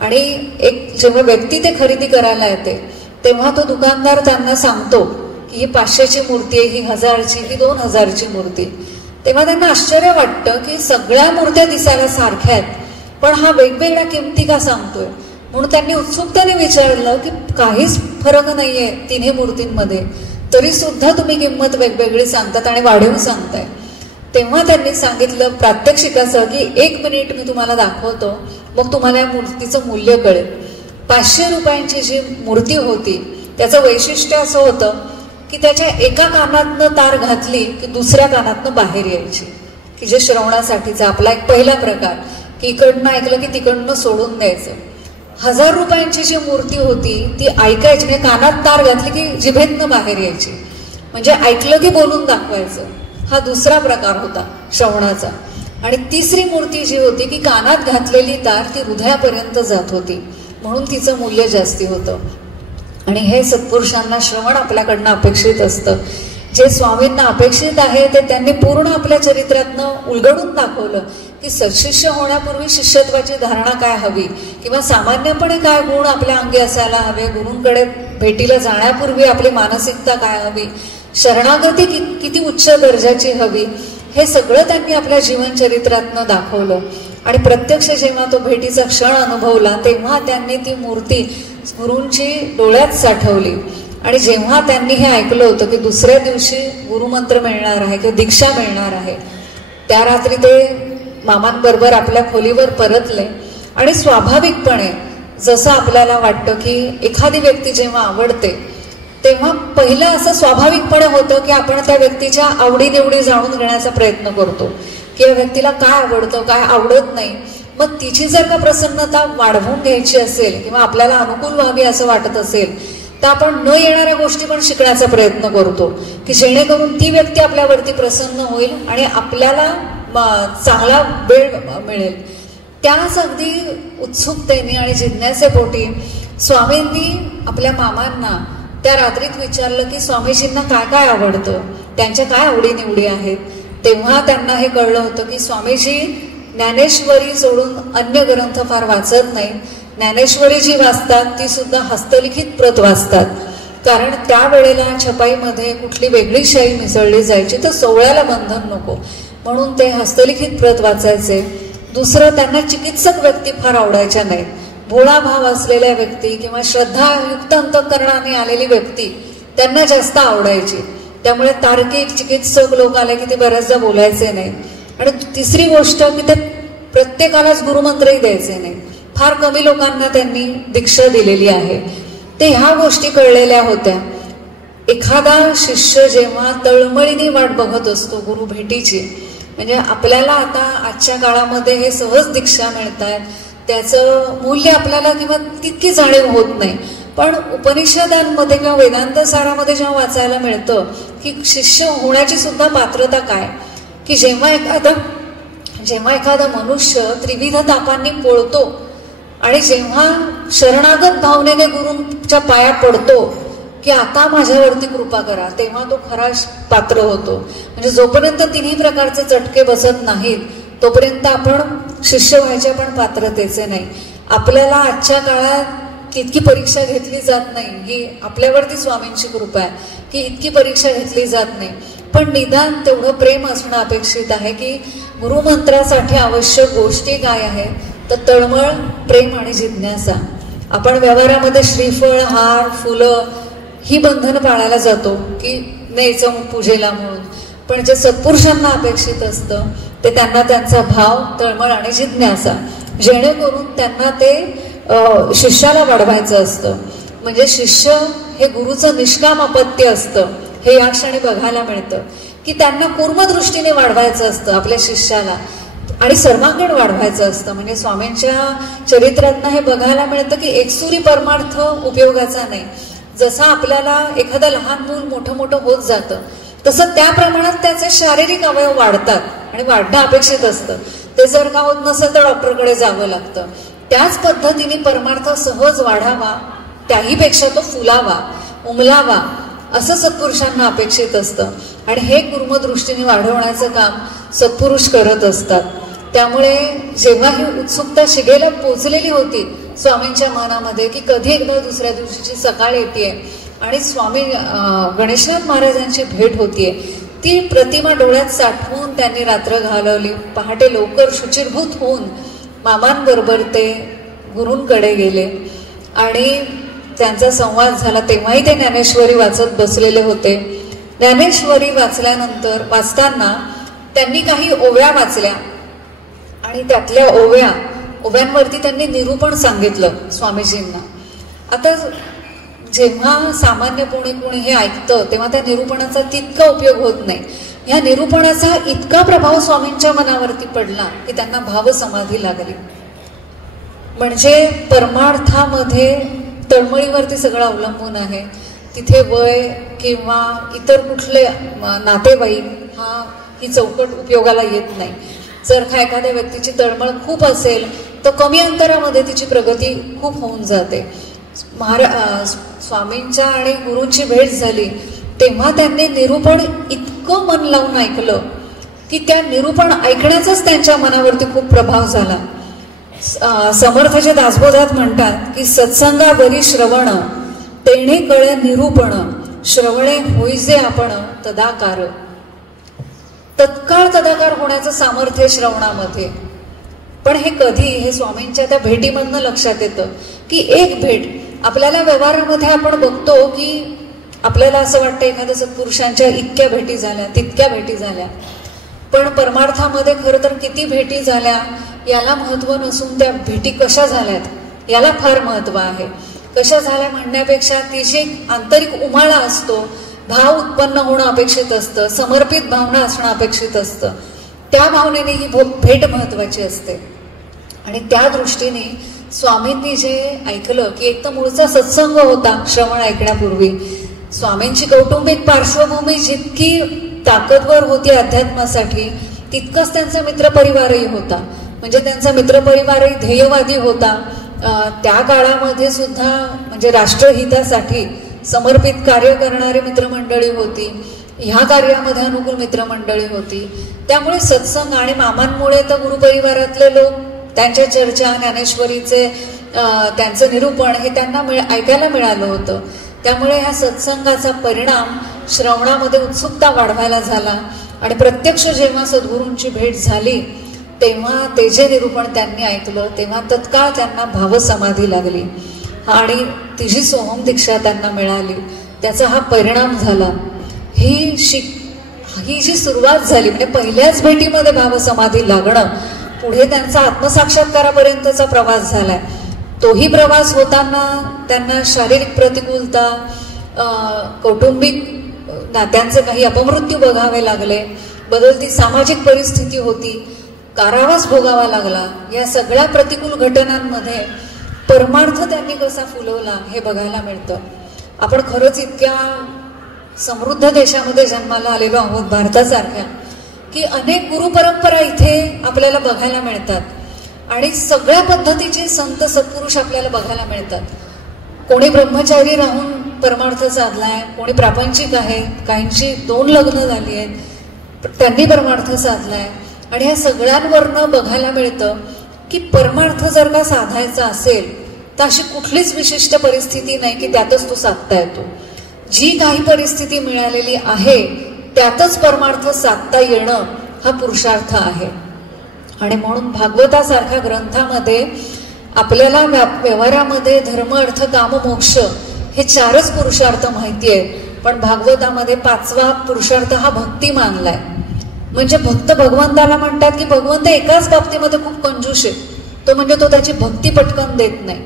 आणि एक जेव्हा व्यक्ती ते खरेदी करायला येते तेव्हा तो दुकानदार त्यांना सांगतो की ही 500ची मूर्ती आहे, ही 1000ची, ही 2000ची मूर्ती. तेव्हा त्यांना आश्चर्य वाटतं की सगळ्या मूर्त्या दिसायला सारख्या आहेत पण हा वेगवेगळ्या किमती का सांगतोय. म्हणून त्यांनी उत्सुकतेने विचारलं की काहीच फरक नाहीये तिन्ही मूर्तींमध्ये तरी सुद्धा तुम्ही किंमत वेगवेगळी सांगतात आणि वाढवून सांगताय. तेव्हा त्यांनी सांगितलं प्रात्यक्षिकाचं की 1 मिनिट मी तुम्हाला दाखवतो मग तुम्हाला या मूर्तीचं मूल्य कळेल. 500 रुपयांची जी मूर्ती होती त्याचं वैशिष्ट्य असं होतं की त्याच्या एका कानातनं तार घातली की दुसऱ्या कानातनं बाहेर यायची, की जे श्रवणासाठीचा आपला एक पहिला प्रकार की इकडनं ऐकलं की तिकडनं सोडून द्यायचं. 1000 रुपयांची जी मूर्ती होती ती ऐकायची म्हणजे कानात तार घातली की जिभेतनं बाहेर यायची, म्हणजे ऐकलं की बोलून दाखवायचं. हा दुसरा प्रकार होता श्रवणाचा. आणि तिसरी मूर्ती जी होती की कानात घातलेली तार ती हृदयापर्यंत जात होती म्हणून तिचं मूल्य जास्ती होतं. आणि हे सत्पुरुषांना श्रवण आपल्याकडनं अपेक्षित असतं. जे स्वामींना अपेक्षित आहे ते त्यांनी पूर्ण आपल्या चरित्रातनं उलगडून दाखवलं की सत्शिष्य होण्यापूर्वी शिष्यत्वाची धारणा काय हवी किंवा सामान्यपणे काय गुण आपल्या अंगी असायला हवे, गुरूंकडे भेटीला जाण्यापूर्वी आपली मानसिकता काय हवी, शरणागती किती उच्च दर्जाची हवी, हे सगळं त्यांनी आपल्या जीवनचरित्रातनं दाखवलं. आणि प्रत्यक्ष जेव्हा तो भेटीचा क्षण अनुभवला तेव्हा त्यांनी ती मूर्ती गुरूंची डोळ्यात साठवली. आणि जेव्हा त्यांनी हे ऐकलं होतं की दुसऱ्या दिवशी गुरुमंत्र मिळणार आहे किंवा दीक्षा मिळणार आहे त्या रात्री ते मामांबरोबर आपल्या खोलीवर परतले. आणि स्वाभाविकपणे जसं आपल्याला वाटतं की एखादी व्यक्ती जेव्हा आवडते तेव्हा पहिलं असं स्वाभाविकपणे होतं की आपण त्या व्यक्तीच्या आवडीनिवडी जाणून घेण्याचा प्रयत्न करतो की या व्यक्तीला काय आवडतं काय आवडत नाही. मग तिची जर का प्रसन्नता वाढवून घ्यायची असेल किंवा आपल्याला अनुकूल व्हावी असं वाटत असेल तर आपण न येणाऱ्या गोष्टी पण शिकण्याचा प्रयत्न करतो की जेणेकरून ती व्यक्ती आपल्यावरती प्रसन्न होईल आणि आपल्याला चांगला वेळ मिळेल. त्याच अगदी उत्सुकतेने आणि जिज्ञासेपोटी स्वामींनी आपल्या मामांना त्या रात्रीत विचारलं की स्वामीजींना काय काय आवडतं, त्यांच्या काय आवडीनिवडी आहेत. तेव्हा त्यांना हे कळलं होतं की स्वामीजी ज्ञानेश्वरी सोडून अन्य ग्रंथ फार वाचत नाहीत. ज्ञानेश्वरी जी वाचतात ती सुद्धा हस्तलिखित प्रत वाचतात, कारण त्यावेळेला छपाईमध्ये कुठली वेगळी शाई मिसळली जायची तर सोहळ्याला बंधन नको म्हणून ते हस्तलिखित प्रत वाचायचे. दुसरं, त्यांना चिकित्सक व्यक्ती फार आवडायच्या नाहीत. भोळा भाव असलेल्या व्यक्ती किंवा श्रद्धायुक्त अंतःकरणाने आलेली व्यक्ती त्यांना जास्त आवडायची. त्यामुळे तार्किक चिकित्सक लोक आले की ते बऱ्याचदा बोलायचे नाही. आणि तिसरी गोष्ट की ते प्रत्येकालाच गुरुमंत्रही द्यायचे नाही. फार कमी लोकांना त्यांनी दीक्षा दिलेली आहे. ते ह्या गोष्टी कळलेल्या होत्या. एखादा शिष्य जेव्हा तळमळीने वाट बघत असतो गुरु भेटीची, म्हणजे आपल्याला आता आजच्या काळामध्ये हे सहज दीक्षा मिळतात, त्याचं मूल्य आपल्याला किंवा तितकी जाणीव होत नाही. पण उपनिषदांमध्ये किंवा वेदांत सारामध्ये जेव्हा वाचायला मिळतं की शिष्य होण्याची सुद्धा पात्रता काय, की जेव्हा एखादा मनुष्य त्रिविध तापांनी पोळतो आणि जेव्हा शरणागत भावनेने गुरूंच्या पाया पडतो की आता माझ्यावरती कृपा करा, तेव्हा तो खरा पात्र होतो. म्हणजे जोपर्यंत तिन्ही प्रकारचे चटके बसत नाहीत तोपर्यंत आपण शिष्य व्हायच्या पण पात्रतेचे नाही. आपल्याला आजच्या काळात तितकी परीक्षा घेतली जात नाही, ही आपल्यावरती स्वामींची कृपा आहे की इतकी परीक्षा घेतली जात नाही. पण निदान तेवढं प्रेम असणं अपेक्षित आहे की गुरुमंत्रासाठी आवश्यक गोष्टी काय आहेत तर तळमळ, प्रेम आणि जिज्ञासा. आपण व्यवहारामध्ये श्रीफळ, हार, फुलं ही बंधनं पाळायला जातो की न्यायचं पूजेला म्हणून, पण जे सत्पुरुषांना अपेक्षित असतं ते त्यांना त्यांचा भाव, तळमळ आणि जिज्ञासा, जेणेकरून त्यांना ते शिष्याला वाढवायचं असतं. म्हणजे शिष्य हे गुरुचं निष्काम अपत्य असतं हे या क्षणी बघायला मिळतं की त्यांना कूर्मदृष्टीने वाढवायचं असतं आपल्या शिष्याला आणि सर्वांगीण वाढवायचं असतं. म्हणजे स्वामींच्या चरित्रातनं हे बघायला मिळतं की एकसुरी परमार्थ उपयोगाचा नाही. जसा आपल्याला एखादं लहान मूल मोठं मोठं होत जातं तसं त्या प्रमाणात त्याचे शारीरिक अवयव वाढतात आणि वाढणं अपेक्षित असतं. ते जर का होत नसेल तर डॉक्टरकडे जावं लागतं. त्याच पद्धतीने परमार्थ सहज वाढावा, त्याहीपेक्षा तो फुलावा, उमलावा असं सत्पुरुषांना अपेक्षित असतं. आणि हे कूर्मदृष्टीने वाढवण्याचं काम सत्पुरुष करत असतात. त्यामुळे जेव्हा ही उत्सुकता शिगेला पोचलेली होती स्वामींच्या मनामध्ये की कधी एकदा दुसऱ्या दिवशीची सकाळ येते आणि स्वामी गणेशनाथ महाराजांची भेट होतीये, ती प्रतिमा डोळ्यात साठवून त्यांनी रात्र घालवली. पहाटे लवकर शुचिरभूत होऊन मामांबरोबर ते गुरूंकडे गेले आणि त्यांचा संवाद झाला. तेव्हाही ते ज्ञानेश्वरी वाचत बसलेले होते. ज्ञानेश्वरी वाचताना त्यांनी काही ओव्या वाचल्या आणि त्यातल्या ओव्यांवरती त्यांनी निरूपण सांगितलं स्वामीजींना. आता जेव्हा सामान्य कोणी हे ऐकतं तेव्हा त्या निरूपणाचा तितका उपयोग होत नाही. ह्या निरूपणाचा इतका प्रभाव स्वामींच्या मनावरती पडला की त्यांना भावसमाधी लागली. म्हणजे परमार्थामध्ये तळमळीवरती सगळं अवलंबून आहे. तिथे वय किंवा इतर कुठले नातेवाईक ही चौकट उपयोगाला येत नाही. जर का एखाद्या व्यक्तीची तळमळ खूप असेल तर कमी अंतरामध्ये तिची प्रगती खूप होऊन जाते. स्वामींच्या आणि गुरूंची भेट झाली तेव्हा त्यांनी निरूपण इतकं मन लावून ऐकलं की त्या निरूपण ऐकण्याचाच त्यांच्या मनावरती खूप प्रभाव झाला. समर्थाचे दासबोधात म्हणतात की सत्संगावरी श्रवण तेणे कळे निरूपण, श्रवणे होईजे आपण तदाकार. तत्काळ तदाकार होण्याचं सामर्थ्य श्रवणामध्ये. पण हे कधी, हे स्वामींच्या त्या भेटीमधनं लक्षात येतं की एक भेट आपल्याला व्यवहारामध्ये आपण बघतो की आपल्याला असं वाटतं एखाद्या सत्पुरुषांच्या इतक्या भेटी झाल्या, तितक्या भेटी झाल्या, पण परमार्थामध्ये खरं तर किती भेटी झाल्या याला महत्व नसून त्या भेटी कशा झाल्यात याला फार महत्व आहे. कशा झाल्या म्हणण्यापेक्षा ती जी आंतरिक उमाळा असतो, भाव उत्पन्न होणं अपेक्षित असतं, समर्पित भावना असणं अपेक्षित असतं, त्या भावनेने ही भेट महत्वाची असते. आणि त्या दृष्टीने स्वामींनी जे ऐकलं की एक तर मूळचा सत्संग होता श्रवण ऐकण्यापूर्वी, स्वामींची कौटुंबिक पार्श्वभूमी जितकी ताकदवर होती अध्यात्मासाठी तितकंच त्यांचा मित्रपरिवारही होता. म्हणजे त्यांचा मित्रपरिवारही ध्येयवादी होता. त्या काळामध्ये सुद्धा म्हणजे राष्ट्रहितासाठी समर्पित कार्य करणारी मित्रमंडळी होती, ह्या कार्यामध्ये अनुकूल मित्रमंडळी होती. त्यामुळे सत्संग आणि मामांमुळे तर गुरुपरिवारातले लोक त्यांच्या चर्चा, ज्ञानेश्वरीचे त्यांचं निरूपण हे त्यांना ऐकायला मिळालं होतं. त्यामुळे ह्या सत्संगाचा परिणाम श्रवणामध्ये उत्सुकता वाढवायला झाला आणि प्रत्यक्ष जेव्हा सद्गुरूंची भेट झाली तेव्हा ते जे निरूपण त्यांनी ऐकलं तेव्हा तत्काळ त्यांना भावसमाधी लागली आणि तिची सोहम दीक्षा त्यांना मिळाली. त्याचा हा परिणाम झाला. ही जी सुरुवात झाली म्हणजे पहिल्याच भेटीमध्ये भावसमाधी लागणं, पुढे त्यांचा आत्मसाक्षात्कारापर्यंतचा प्रवास झालाय. तोही प्रवास होताना त्यांना शारीरिक प्रतिकूलता, कौटुंबिक नात्यांचे काही अपमृत्यू बघावे लागले, बदलती सामाजिक परिस्थिती होती, कारावास भोगावा लागला. या सगळ्या प्रतिकूल घटनांमध्ये परमार्थ त्यांनी कसा फुलवला हे बघायला मिळतं. आपण खरंच इतक्या समृद्ध देशामध्ये जन्माला आलेलो आहोत भारतासारख्या, की अनेक गुरुपरंपरा इथे आपल्याला बघायला मिळतात आणि सगळ्या पद्धतीचे संत सत्पुरुष आपल्याला बघायला मिळतात. कोणी ब्रह्मचारी राहून परमार्थ साधलाय, कोणी प्रापंचिक आहे, काहींची 2 लग्न झाली आहेत, त्यांनी परमार्थ साधलाय. आणि ह्या सगळ्यांवरनं बघायला मिळतं की परमार्थ जर का साधायचा असेल तर अशी कुठलीच विशिष्ट परिस्थिती नाही की त्यातच तो साधता येतो. जी काही परिस्थिती मिळालेली आहे त्यातच परमार्थ साधता येणं हा पुरुषार्थ आहे. आणि म्हणून भागवतासारख्या ग्रंथामध्ये आपल्याला व्यवहारामध्ये धर्म, अर्थ, काम, मोक्ष हे 4च पुरुषार्थ माहिती आहेत, पण भागवतामध्ये 5वा पुरुषार्थ हा भक्ती मानलाय. म्हणजे भक्त भगवंताला म्हणतात की भगवंत एकाच बाबतीमध्ये खूप कंजूष आहे, तो म्हणजे तो त्याची भक्ती पटकन देत नाही.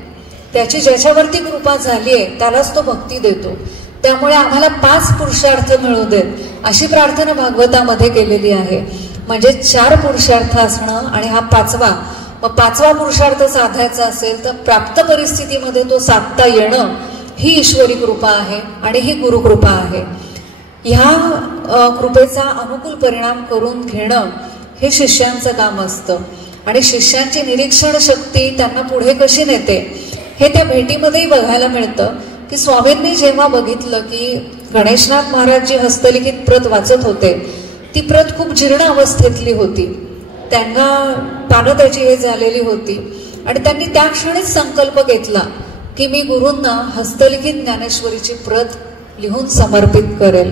त्याची ज्याच्यावरती कृपा झाली आहे त्यालाच तो भक्ती देतो. त्यामुळे आम्हाला 5 पुरुषार्थ मिळू देत अशी प्रार्थना भागवतामध्ये केलेली आहे. म्हणजे 4 पुरुषार्थ असणं आणि हा 5वा. मग 5वा पुरुषार्थ साधायचा असेल तर प्राप्त परिस्थितीमध्ये तो साधता येणं ही ईश्वरी कृपा आहे आणि ही गुरुकृपा आहे. ह्या कृपेचा अनुकूल परिणाम करून घेणं हे शिष्यांचं काम असतं. आणि शिष्यांची निरीक्षण शक्ती त्यांना पुढे कशी नेते हे त्या भेटीमध्येही बघायला मिळतं. की स्वामींनी जेव्हा बघितलं की गणेशनाथ महाराज जी हस्तलिखित प्रत वाचत होते ती प्रत खूप जीर्ण अवस्थेतली होती, त्यांना पानं त्याची हे झालेली होती आणि त्यांनी त्या क्षणीच संकल्प घेतला की मी गुरूंना हस्तलिखित ज्ञानेश्वरीची प्रत लिहून समर्पित करेल.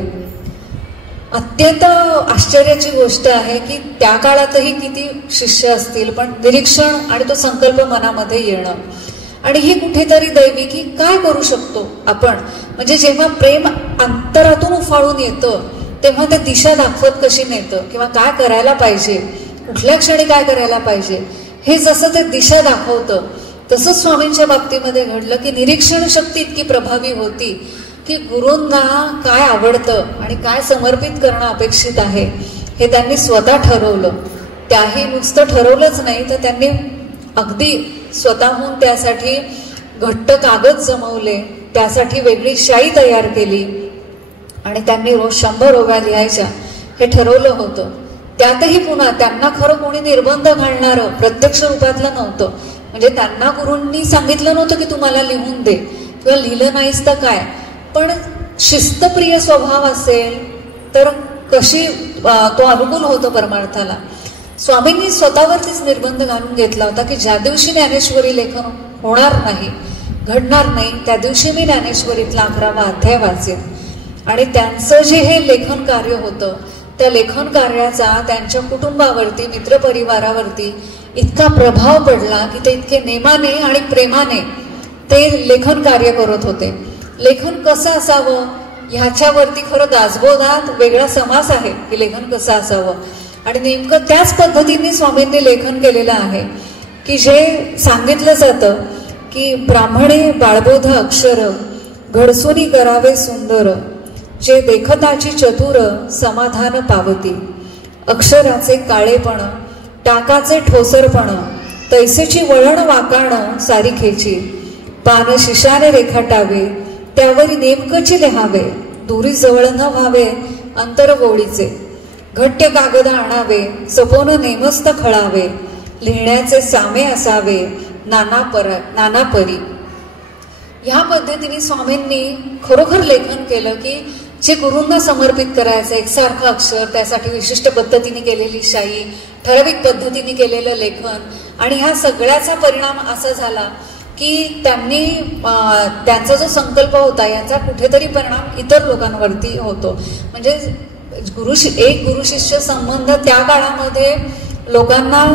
अत्यंत आश्चर्याची गोष्ट आहे की त्या काळातही किती शिष्य असतील, पण निरीक्षण आणि तो संकल्प मनामध्ये येणं आणि ही कुठेतरी दैवी की काय करू शकतो आपण. म्हणजे जेव्हा प्रेम अंतरातून उफाळून येतं तेव्हा ते दिशा दाखवत कशी नेतं किंवा काय करायला पाहिजे, कुठल्या क्षणी काय करायला पाहिजे हे जसं ते दिशा दाखवतं तसंच स्वामींच्या बाबतीमध्ये घडलं की निरीक्षण शक्ती इतकी प्रभावी होती की गुरूंना काय आवडतं आणि काय समर्पित करणं अपेक्षित आहे हे त्यांनी स्वतः ठरवलं. त्याही नुसतं ठरवलंच नाही तर त्यांनी अगदी स्वतःहून त्यासाठी घट्ट कागद जमवले, त्यासाठी वेगळी शाई तयार केली आणि त्यांनी रोज 100 ओव्या लिहायच्या हे ठरवलं होतं. त्यातही पुन्हा त्यांना खरं कोणी निर्बंध घालणारं प्रत्यक्ष रूपातलं नव्हतं. म्हणजे त्यांना गुरूंनी सांगितलं नव्हतं की तुम्हाला लिहून दे किंवा लिहिलं नाहीस तर काय, पण शिस्तप्रिय स्वभाव असेल तर कशी तो अनुकूल होतो परमार्थाला. स्वामींनी स्वतःवरतीच निर्बंध घालून घेतला होता की ज्या दिवशी ज्ञानेश्वरी लेखन होणार नाही, घडणार नाही, त्या दिवशी मी ज्ञानेश्वरीतला 11वा अध्याय वाचेन. आणि त्यांचं जे हे लेखन कार्य होतं त्या लेखन कार्याचा त्यांच्या कुटुंबावरती, मित्रपरिवारावरती इतका प्रभाव पडला की ते इतके नेमाने आणि प्रेमाने ते लेखन कार्य करत होते. लेखन कसं असावं ह्याच्यावरती खरं दासबोधात वेगळा समास आहे की लेखन कसं असावं आणि नेमकं त्याच पद्धतीने स्वामींनी लेखन केलेलं आहे की जे सांगितलं जातं की ब्राह्मणे बाळबोध अक्षर घडसुनी करावे सुंदर, जे देखताची चतुर समाधान पावती, अक्षराचे काळेपण टाकाचे ठोसरपण तैसेची वळण वाकाणं सारिखेची, पान शिशाने रेखाटावे त्यावरी नेमकची लिहावे, दुरी जवळ न व्हावे अंतरगोळीचे, घट्ट कागद आणावे सपोन नेमस्त खळावे, लिहिण्याचे सामे असावे नाना परी. ह्या पद्धतीने स्वामींनी खरोखर लेखन केलं की जे गुरूंना समर्पित करायचं, एकसारखं अक्षर, त्यासाठी विशिष्ट पद्धतीने केलेली शाई, ठराविक पद्धतीने केलेलं लेखन, आणि ह्या सगळ्याचा परिणाम असा झाला की त्यांनी त्यांचा जो संकल्प होता याचा कुठेतरी परिणाम इतर लोकांवरती होतो. म्हणजे एक गुरु शिष्य संबंध त्या काळामध्ये लोकांना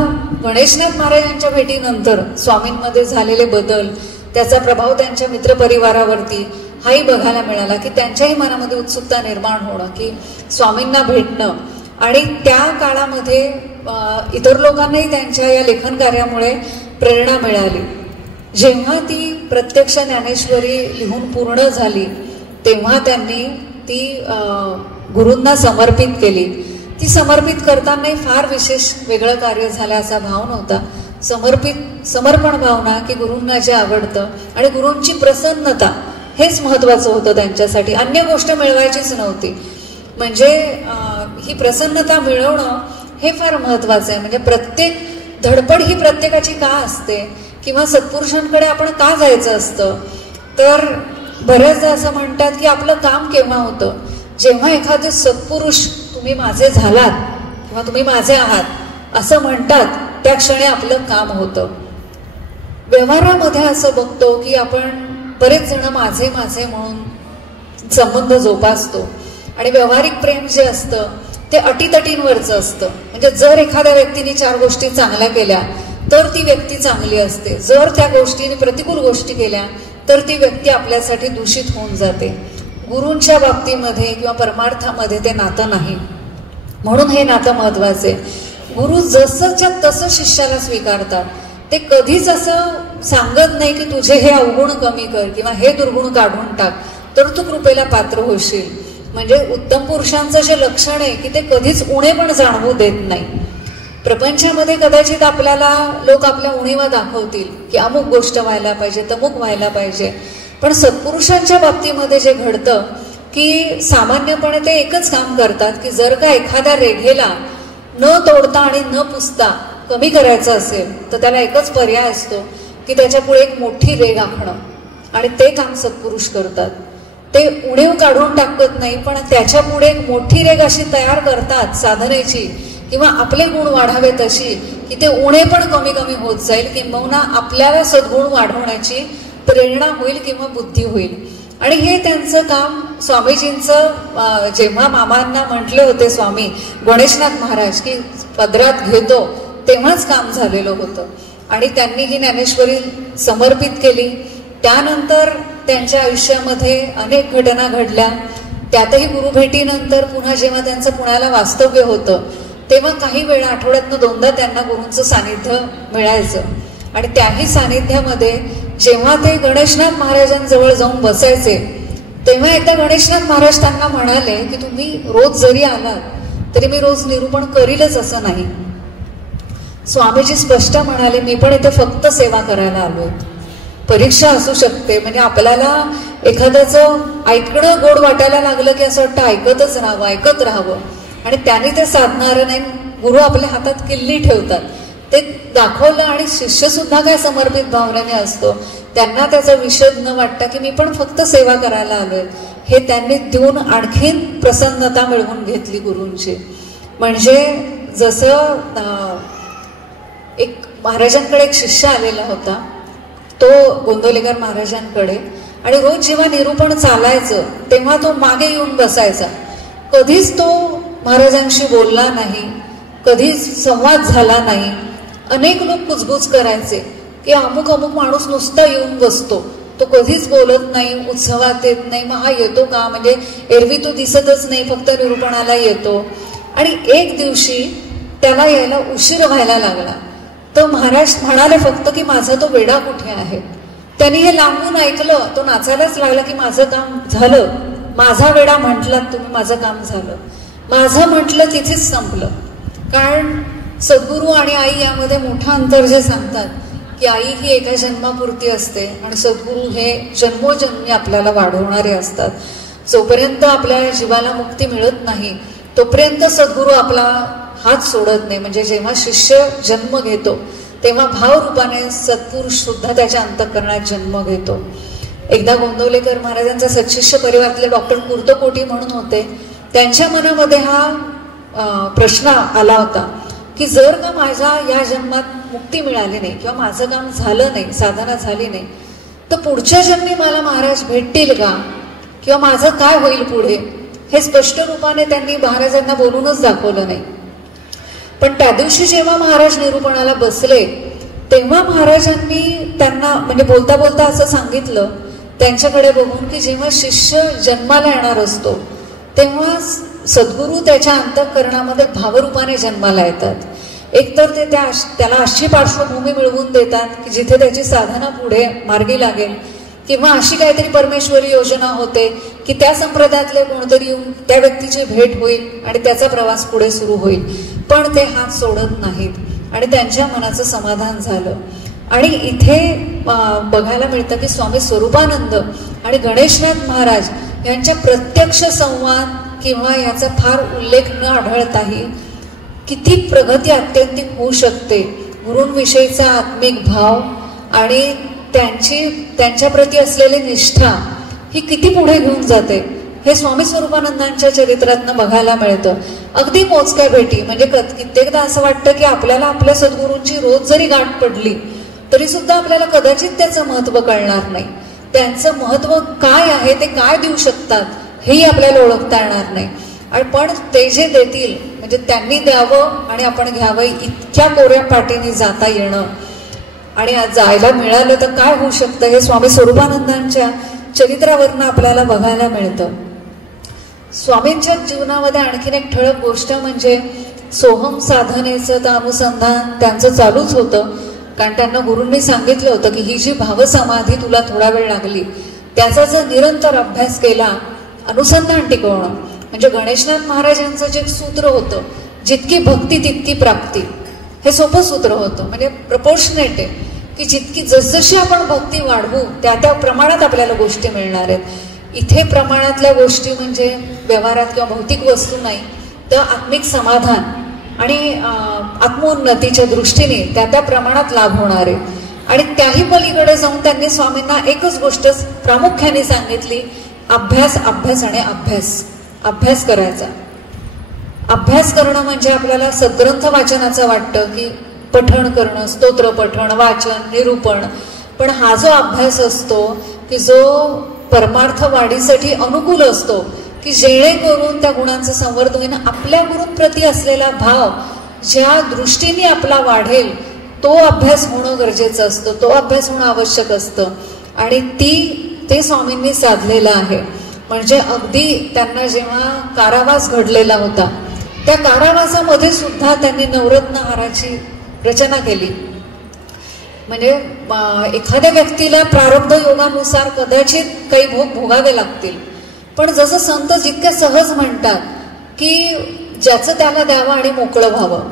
गणेशनाथ महाराजांच्या भेटीनंतर स्वामींमध्ये झालेले बदल, त्याचा प्रभाव त्यांच्या मित्रपरिवारावरती हाही बघायला मिळाला की त्यांच्याही मनामध्ये उत्सुकता निर्माण होणं की स्वामींना भेटणं. आणि त्या काळामध्ये इतर लोकांनाही त्यांच्या या लेखन कार्यामुळे प्रेरणा मिळाली. जेव्हा ती प्रत्यक्ष ज्ञानेश्वरी लिहून पूर्ण झाली तेव्हा त्यांनी ती गुरूंना समर्पित केली. ती समर्पित करतानाही फार विशेष वेगळं कार्य झालं असा भाव नव्हता. समर्पण भावना की गुरूंना जे आवडतं आणि गुरूंची प्रसन्नता हेच महत्वाचं होतं त्यांच्यासाठी, अन्य गोष्ट मिळवायचीच नव्हती. म्हणजे ही प्रसन्नता मिळवणं हे फार महत्वाचं आहे. म्हणजे प्रत्येक धडपड ही प्रत्येकाची का असते किंवा सत्पुरुषांकडे आपण का जायचं असतं, तर बऱ्याचदा असं म्हणतात की आपलं काम केव्हा होतं, जेव्हा एखादे सत्पुरुष तुम्ही माझे झालात किंवा तुम्ही माझे आहात असं म्हणतात त्या क्षणी आपलं काम होतं. व्यवहारामध्ये असं बघतो की आपण बरेच जण माझे म्हणून संबंध जोपासतो आणि व्यावहारिक प्रेम जे असतं ते अटीतटींवरचं असतं. म्हणजे जर एखाद्या व्यक्तीने 4 गोष्टी चांगल्या केल्या तर ती व्यक्ती चांगली असते, जर त्या गोष्टीने प्रतिकूल गोष्टी केल्या तर ती व्यक्ती आपल्यासाठी दूषित होऊन जाते. गुरूंच्या बाबतीमध्ये किंवा परमार्थामध्ये ते नातं नाही, म्हणून हे नातं महत्वाचे. गुरु जसंच्या तसं शिष्याला स्वीकारतात. ते कधीच असं सांगत नाही की तुझे हे अवगुण कमी कर किंवा हे दुर्गुण काढून टाक तर तू कृपेला पात्र होशील. म्हणजे उत्तम पुरुषांचं जे लक्षण आहे की ते कधीच उणे पण जाणवू देत नाही. प्रपंचामध्ये कदाचित आपल्याला लोक आपल्या उणीवा दाखवतील की अमुक गोष्ट व्हायला पाहिजे, तमुक व्हायला पाहिजे, पण सत्पुरुषांच्या बाबतीमध्ये जे घडतं की सामान्यपणे ते एकच काम करतात की जर का एखाद्या रेघेला न तोडता आणि न पुसता कमी करायचं असेल तर त्याला एकच पर्याय असतो की त्याच्या पुढे एक मोठी रेघ आखणं, आणि ते काम सत्पुरुष करतात. ते उणीव काढून टाकत नाही पण त्याच्या पुढे एक मोठी रेघ अशी तयार करतात साधनेची किंवा आपले गुण वाढावे तशी की ते उणे पण कमी कमी होत जाईल, किंबहुना आपल्याला सद्गुण वाढवण्याची प्रेरणा होईल किंवा बुद्धी होईल. आणि हे त्यांचं काम स्वामीजींचं जेव्हा मामांना म्हटले होते स्वामी गणेशनाथ महाराज की पदरात घेतो तेव्हाच काम झालेलं होतं. आणि त्यांनी ही ज्ञानेश्वरी समर्पित केली. त्यानंतर त्यांच्या आयुष्यामध्ये अनेक घटना घडल्या. त्यातही गुरुभेटीनंतर पुन्हा जेव्हा त्यांचं पुण्याला वास्तव्य होतं तेव्हा काही वेळा आठवड्यातनं 2दा त्यांना गुरूंचं सानिध्य मिळायचं. आणि त्याही सानिध्यामध्ये जेव्हा ते गणेशनाथ महाराजांजवळ जाऊन बसायचे तेव्हा एकदा गणेशनाथ महाराज त्यांना म्हणाले की तुम्ही रोज जरी आलात तरी मी रोज निरूपण करीलच असं नाही. स्वामीजी स्पष्ट म्हणाले मी पण इथे फक्त सेवा करायला आलोय. परीक्षा असू शकते, म्हणजे आपल्याला एखाद्याचं ऐकणं गोड वाटायला लागलं की असं वाटतं ऐकत राहावं आणि त्यांनी ते साधणारं नाही. गुरु आपल्या हातात किल्ली ठेवतात, ते दाखवलं. आणि शिष्य सुद्धा काय समर्पित भावनेने असतो, त्यांना त्याचा विषय न वाटता की मी पण फक्त सेवा करायला आलोय हे त्यांनी देऊन आणखीन प्रसन्नता मिळवून घेतली गुरूंची. म्हणजे जसं एक महाराजांकडे एक शिष्य आलेला होता, तो गोंदवलेकर महाराजांकडे, आणि रोज जेव्हा निरूपण चालायचं तेव्हा तो मागे येऊन बसायचा. कधीच तो महाराजांशी बोलला नाही, कधीच संवाद झाला नाही. अनेक लोक कुजबुज करायचे की अमुक माणूस नुसता येऊन बसतो, तो कधीच बोलत नाही, उत्सवात येत नाही, मग हा येतो का, म्हणजे एरवी तो दिसतच नाही, फक्त निरूपणाला येतो. आणि एक दिवशी त्याला यायला उशीर व्हायला लागला. तर महाराज म्हणाले फक्त की माझा तो वेडा कुठे आहे. त्यांनी हे लांबून ऐकलं, तो नाचायलाच लागला की माझं काम झालं, माझा वेडा म्हटलात तुम्ही, माझं काम झालं. माझं म्हटलं तिथेच संपलं. कारण सद्गुरू आणि आई यामध्ये मोठं अंतर जे सांगतात की आई ही एका जन्मापुरती असते आणि सद्गुरू हे जन्मोजन्मी आपल्याला वाढवणारे असतात. जोपर्यंत आपल्या जीवाला मुक्ती मिळत नाही तोपर्यंत सद्गुरू आपला हात सोडत नाही. म्हणजे जेव्हा शिष्य जन्म घेतो तेव्हा भावरूपाने सत्पुरुष सुद्धा त्याच्या अंतःकरणात जन्म घेतो. एकदा गोंदवलेकर महाराजांचा सत्शिष्य परिवारातले डॉक्टर कुर्तकोटी म्हणून होते. त्यांच्या मनामध्ये हा प्रश्न आला होता की जर का माझ्या या जन्मात मुक्ती मिळाली नाही किंवा माझं काम झालं नाही, साधना झाली नाही, तर पुढच्या जन्मी मला महाराज भेटतील का किंवा माझं काय होईल पुढे, हे स्पष्ट रूपाने त्यांनी महाराजांना बोलूनच दाखवलं नाही. पण त्या दिवशी जेव्हा महाराज निरूपणाला बसले तेव्हा महाराजांनी त्यांना म्हणजे बोलता बोलता असं सांगितलं त्यांच्याकडे बघून की जेव्हा शिष्य जन्माला येणार असतो तेव्हा सद्गुरू त्याच्या अंतःकरणामध्ये भावरूपाने जन्माला येतात. एकतर ते त्याला अशी पार्श्वभूमी मिळवून देतात की जिथे त्याची साधना पुढे मार्गी लागेल, किंवा अशी काहीतरी परमेश्वरी योजना होते की त्या संप्रदायातले कोणतरी येऊन त्या व्यक्तीची भेट होईल आणि त्याचा प्रवास पुढे सुरू होईल. पण ते हात सोडत नाहीत आणि त्यांच्या मनाचं समाधान झालं. आणि इथे बघायला मिळतं की स्वामी स्वरूपानंद आणि गणेशनाथ महाराज यांच्या प्रत्यक्ष संवाद किंवा याचा फार उल्लेख न आढळताही किती प्रगती आत्यंतिक होऊ शकते. गुरूंविषयीचा आत्मिक भाव आणि त्यांच्याप्रती असलेली निष्ठा ही किती पुढे घेऊन जाते हे स्वामी स्वरूपानंदांच्या चरित्रातनं बघायला मिळतं. अगदी मोजक्या भेटी म्हणजे कित्येकदा असं वाटतं की आपल्याला आपल्या सद्गुरूंची रोज जरी गाठ पडली तरी सुद्धा आपल्याला कदाचित त्याचं महत्व कळणार नाही. त्यांचं महत्व काय आहे, ते काय देऊ शकतात हेही आपल्याला ओळखता येणार नाही. आणि पण ते जे देतील म्हणजे त्यांनी द्यावं आणि आपण घ्यावं इतक्या कोऱ्या पाठीने जाता येणं आणि जायला मिळालं तर काय होऊ शकतं हे स्वामी स्वरूपानंदांच्या चरित्रावरनं आपल्याला बघायला मिळतं. स्वामींच्या जीवनामध्ये आणखीन एक ठळक गोष्ट म्हणजे सोहम साधनेचं तर अनुसंधान त्यांचं चालूच होतं. कारण त्यांना गुरूंनी सांगितलं होतं की ही जी भावसमाधी तुला थोडा वेळ लागली त्याचा जर निरंतर अभ्यास केला, अनुसंधान टिकवणं म्हणजे गणेशनाथ महाराजांचं जे सूत्र होतं जितकी भक्ती तितकी प्राप्ती, हे सोपं सूत्र होतं. म्हणजे प्रपोर्शनेट आहे की जितकी जसजशी आपण भक्ती वाढवू त्या त्या प्रमाणात आपल्याला गोष्टी मिळणार आहेत. इथे प्रमाणातल्या गोष्टी म्हणजे व्यवहारात किंवा भौतिक वस्तू नाही तर आत्मिक समाधान आणि आत्मोन्नतीच्या दृष्टीने त्या त्या प्रमाणात लाभ होणार आहे. आणि त्याही पलीकडे जाऊन त्यांनी स्वामींना एकच गोष्ट प्रामुख्याने सांगितली, अभ्यास अभ्यास आणि अभ्यास. अभ्यास करायचा. अभ्यास करणं म्हणजे आपल्याला सद्ग्रंथ वाचनाचं वाटतं की पठण करणं, स्तोत्र पठण, वाचन, निरूपण. पण हा जो अभ्यास असतो की जो परमार्थ वाढीसाठी अनुकूल असतो की जेणेकरून त्या गुणांचं संवर्धन होईन, आपल्या गुरूंप्रती असलेला भाव ज्या दृष्टीने आपला वाढेल तो अभ्यास होणं गरजेचं असतं, तो अभ्यास होणं आवश्यक असतं. आणि ते स्वामींनी साधलेलं आहे. म्हणजे अगदी त्यांना जेव्हा कारावास घडलेला होता त्या कारावासामध्ये सुद्धा त्यांनी नवरत्न हाराची रचना केली. म्हणजे एखाद्या व्यक्तीला प्रारब्ध योगानुसार कदाचित काही भोग भोगावे लागतील, पण जसं संत जितके सहज म्हणतात की ज्याचं त्याला द्यावं आणि मोकळं व्हावं.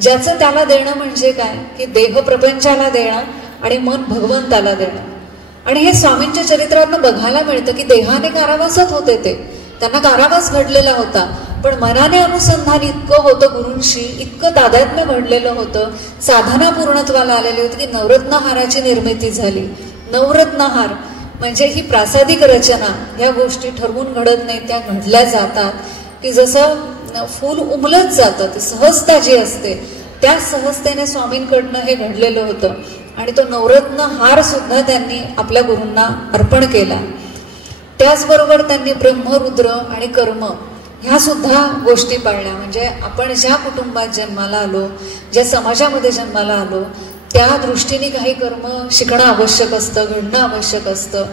ज्याचं त्याला देणं म्हणजे काय की देह प्रपंचाला देणं आणि मन भगवंताला देणं. आणि हे स्वामींच्या चरित्रातनं बघायला मिळतं की देहाने कारावासात होते, त्यांना कारावास घडलेला होता, पण मनाने अनुसंधान इतकं होतं गुरूंशी, इतकं तादात्म्य घडलेलं होतं, साधना पूर्णत्वाला आलेली होती की नवरत्नहाराची निर्मिती झाली. नवरत्नहार म्हणजे ही प्रासादिक रचना, ह्या गोष्टी ठरवून घडत नाही, त्या घडल्या जातात की जसं फूल उमलत जातं, ती सहजता जी असते त्या सहजतेने स्वामींकडनं हे घडलेलं होतं. आणि तो नवरत्न हार सुद्धा त्यांनी आपल्या गुरूंना अर्पण केला. त्याचबरोबर त्यांनी ब्रह्मरुद्र आणि कर्म ह्या सुद्धा गोष्टी पाळल्या. म्हणजे आपण ज्या कुटुंबात जन्माला आलो, ज्या समाजामध्ये जन्माला आलो त्या दृष्टीने काही कर्म शिकणं आवश्यक असतं, घडणं आवश्यक असतं,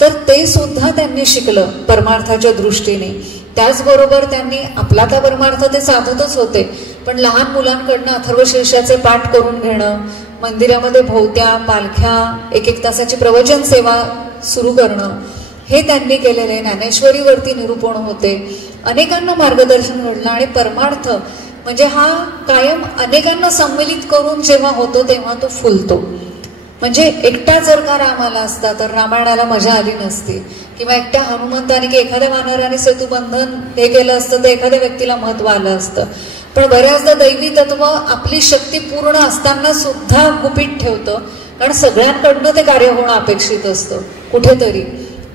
तर ते सुद्धा त्यांनी शिकलं परमार्थाच्या दृष्टीने. त्याचबरोबर त्यांनी आपला त्या परमार्थ ते साधतच होते, पण लहान मुलांकडनं अथर्वशीर्षाचे पाठ करून घेणं, मंदिरामध्ये भोवत्या पालख्या, एक तासाची प्रवचन सेवा सुरू करणं, हे त्यांनी केलेले. ज्ञानेश्वरीवरती निरूपण होते, अनेकांना मार्गदर्शन घडलं. आणि परमार्थ म्हणजे हा कायम अनेकांना सम्मिलित करून जेव्हा होतो तेव्हा तो फुलतो. म्हणजे एकटा जर का राम आला असता तर रामायणाला मजा आली नसती, किंवा एकट्या हनुमंताने की एखाद्या वानराने सेतुबंधन हे केलं असतं तर एखाद्या व्यक्तीला महत्व आलं असतं. पण बऱ्याचदा दैवी तत्व आपली शक्ती पूर्ण असताना सुद्धा गुपित ठेवतं, कारण सगळ्यांकडनं ते कार्य होणं अपेक्षित असतं कुठेतरी.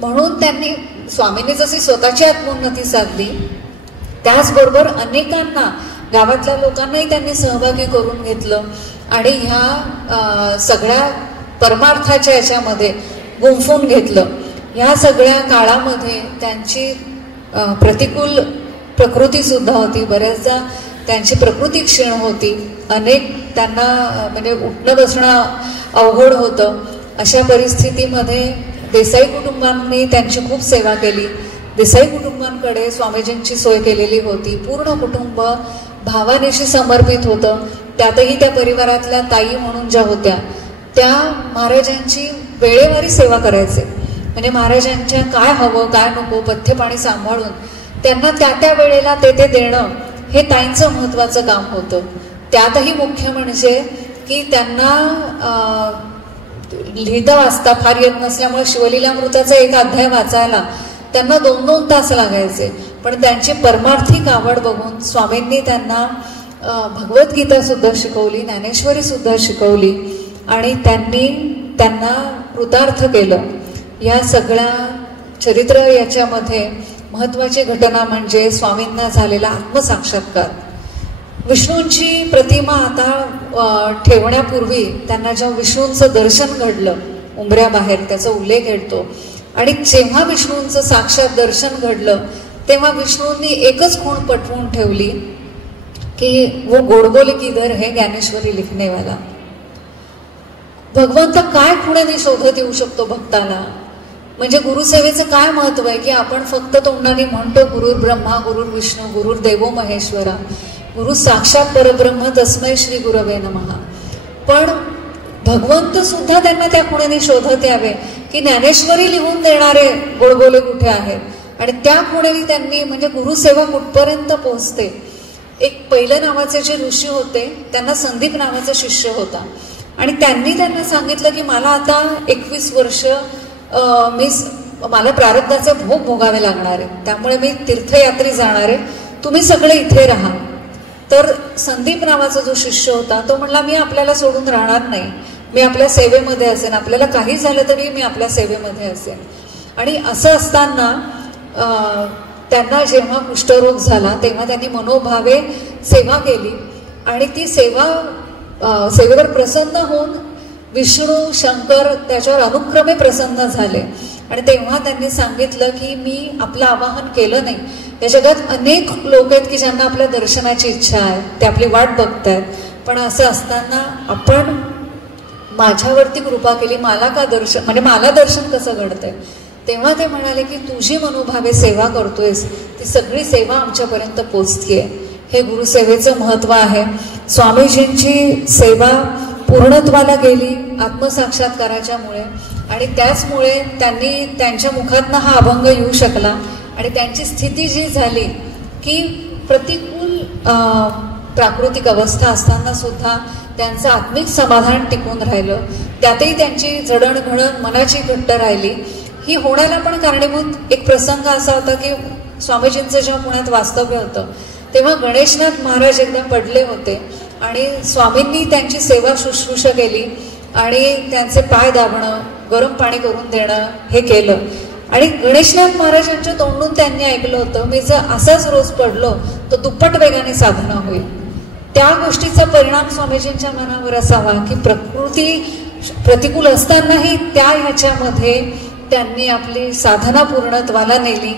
म्हणून त्यांनी स्वामींनी जशी स्वतःची आत्मोन्नती साधली, त्याचबरोबर अनेकांना, गावातल्या लोकांनाही त्यांनी सहभागी करून घेतलं आणि ह्या सगळ्या परमार्थाच्या याच्यामध्ये गुंफून घेतलं. ह्या सगळ्या काळामध्ये त्यांची प्रतिकूल प्रकृती सुद्धा होती, बऱ्याचदा त्यांची प्रकृती क्षीण होती, अनेक त्यांना म्हणजे उठणं बसणं अवघड होतं. अशा परिस्थितीमध्ये देसाई कुटुंबांनी त्यांची खूप सेवा केली. देसाई कुटुंबांकडे स्वामीजींची सोय केलेली होती. पूर्ण कुटुंब भावानेशी समर्पित होतं. त्यातही त्या परिवारातल्या ताई म्हणून ज्या होत्या त्या महाराजांची वेळेवारी सेवा करायचे. म्हणजे महाराजांच्या काय हवं काय नको पथ्य पाणी सांभाळून त्यांना त्या त्या वेळेला ते देणं हे ताईंचं महत्त्वाचं काम होतं. त्यातही मुख्य म्हणजे की त्यांना लिहिता वाचता फार येत नसल्यामुळे शिवलीलामृताचा एक अध्याय वाचायला त्यांना 2-2 तास लागायचे. पण त्यांची परमार्थिक आवड बघून स्वामींनी त्यांना भगवद्गीता सुद्धा शिकवली, ज्ञानेश्वरी सुद्धा शिकवली आणि त्यांनी त्यांना कृतार्थ केलं. या सगळ्या चरित्र याच्यामध्ये महत्त्वाची घटना म्हणजे स्वामींना झालेला आत्मसाक्षात्कार. विष्णूंची प्रतिमा आता ठेवण्यापूर्वी त्यांना जेव्हा विष्णूंचं दर्शन घडलं उंबऱ्याबाहेर, त्याचा उल्लेख येतो. आणि जेव्हा विष्णूंचं साक्षात दर्शन घडलं तेव्हा विष्णूंनी एकच खूण पटवून ठेवली की वो गोडबोले किधर है ज्ञानेश्वरी लिखने वाला. भगवंत काय खुणेने शोधत येऊ शकतो भक्ताला. म्हणजे गुरुसेवेचं काय महत्व आहे की आपण फक्त तोंडाने म्हणतो गुरुर ब्रह्मा गुरुर विष्णू गुरुर देवो महेश्वरा, गुरु साक्षात परब्रह्म तस्मै श्री गुरवे नमः. पण भगवंत सुद्धा त्यांना त्या खुणेने शोधत यावे की ज्ञानेश्वरी लिहून देणारे गोडबोले कुठे आहेत आणि त्या खुणेने त्यांनी म्हणजे गुरुसेवा कुठपर्यंत पोहोचते. एक पहिलं नावाचे जे ऋषी होते त्यांना संदीप नावाचा शिष्य होता आणि त्यांनी त्यांना सांगितलं की मला आता 21 वर्ष मला प्रारब्धाचे भोग भोगावे लागणार आहे, त्यामुळे मी तीर्थयात्री जाणार आहे, तुम्ही सगळे इथे राहा. तर संदीप नावाचा जो शिष्य होता तो म्हणला मी आपल्याला सोडून राहणार नाही, मी आपल्या सेवेमध्ये असेन, आपल्याला काही झालं तरी मी आपल्या सेवेमध्ये असेन. आणि असं असताना त्यांना जेव्हा कुष्ठरोग झाला तेव्हा त्यांनी मनोभावे सेवा केली आणि ती सेवेवर प्रसन्न होऊन विष्णू शंकर त्याच्यावर अनुक्रमे प्रसन्न झाले. आणि तेव्हा त्यांनी सांगितलं की मी आपलं आवाहन केलं नाही, या जगात अनेक लोक आहेत की ज्यांना आपल्या दर्शनाची इच्छा आहे, ते आपली वाट बघतायत, पण असं असताना आपण माझ्यावरती कृपा केली, मला का दर्शन म्हणजे मला दर्शन कसं घडतंय. तेव्हा ते म्हणाले की तुझी मनोभावे सेवा करतोयस ती सगळी सेवा आमच्यापर्यंत पोचतीये. हे गुरुसेवेचं महत्व आहे. स्वामीजींची सेवा पूर्णत्वाला गेली आत्मसाक्षात्काराच्यामुळे आणि त्याचमुळे त्यांनी त्यांच्या मुखातनं हा अभंग येऊ शकला आणि त्यांची स्थिती जी झाली की प्रतिकूल प्राकृतिक अवस्था असताना सुद्धा त्यांचं आत्मिक समाधान टिकून राहिलं. त्यातही त्यांची जडणघडण मनाची घट्ट राहिली. ही होण्याला पण कारणीभूत एक प्रसंग असा होता की स्वामीजींचं जेव्हा पुण्यात वास्तव्य होतं तेव्हा गणेशनाथ महाराज एकदा पडले होते आणि स्वामींनी त्यांची सेवा शुश्रूषा केली आणि त्यांचे पाय दाबणं गरम पाणी करून देणं हे केलं. आणि गणेशनाथ महाराजांच्या तोंडून त्यांनी ऐकलं होतं मी जर असाच रोज पडलो तर दुप्पट वेगाने साधना होईल. त्या गोष्टीचा परिणाम स्वामीजींच्या मनावर असावा की प्रकृती प्रतिकूल असतानाही त्या ह्याच्यामध्ये त्यांनी आपली साधना पूर्णत्वाला नेली.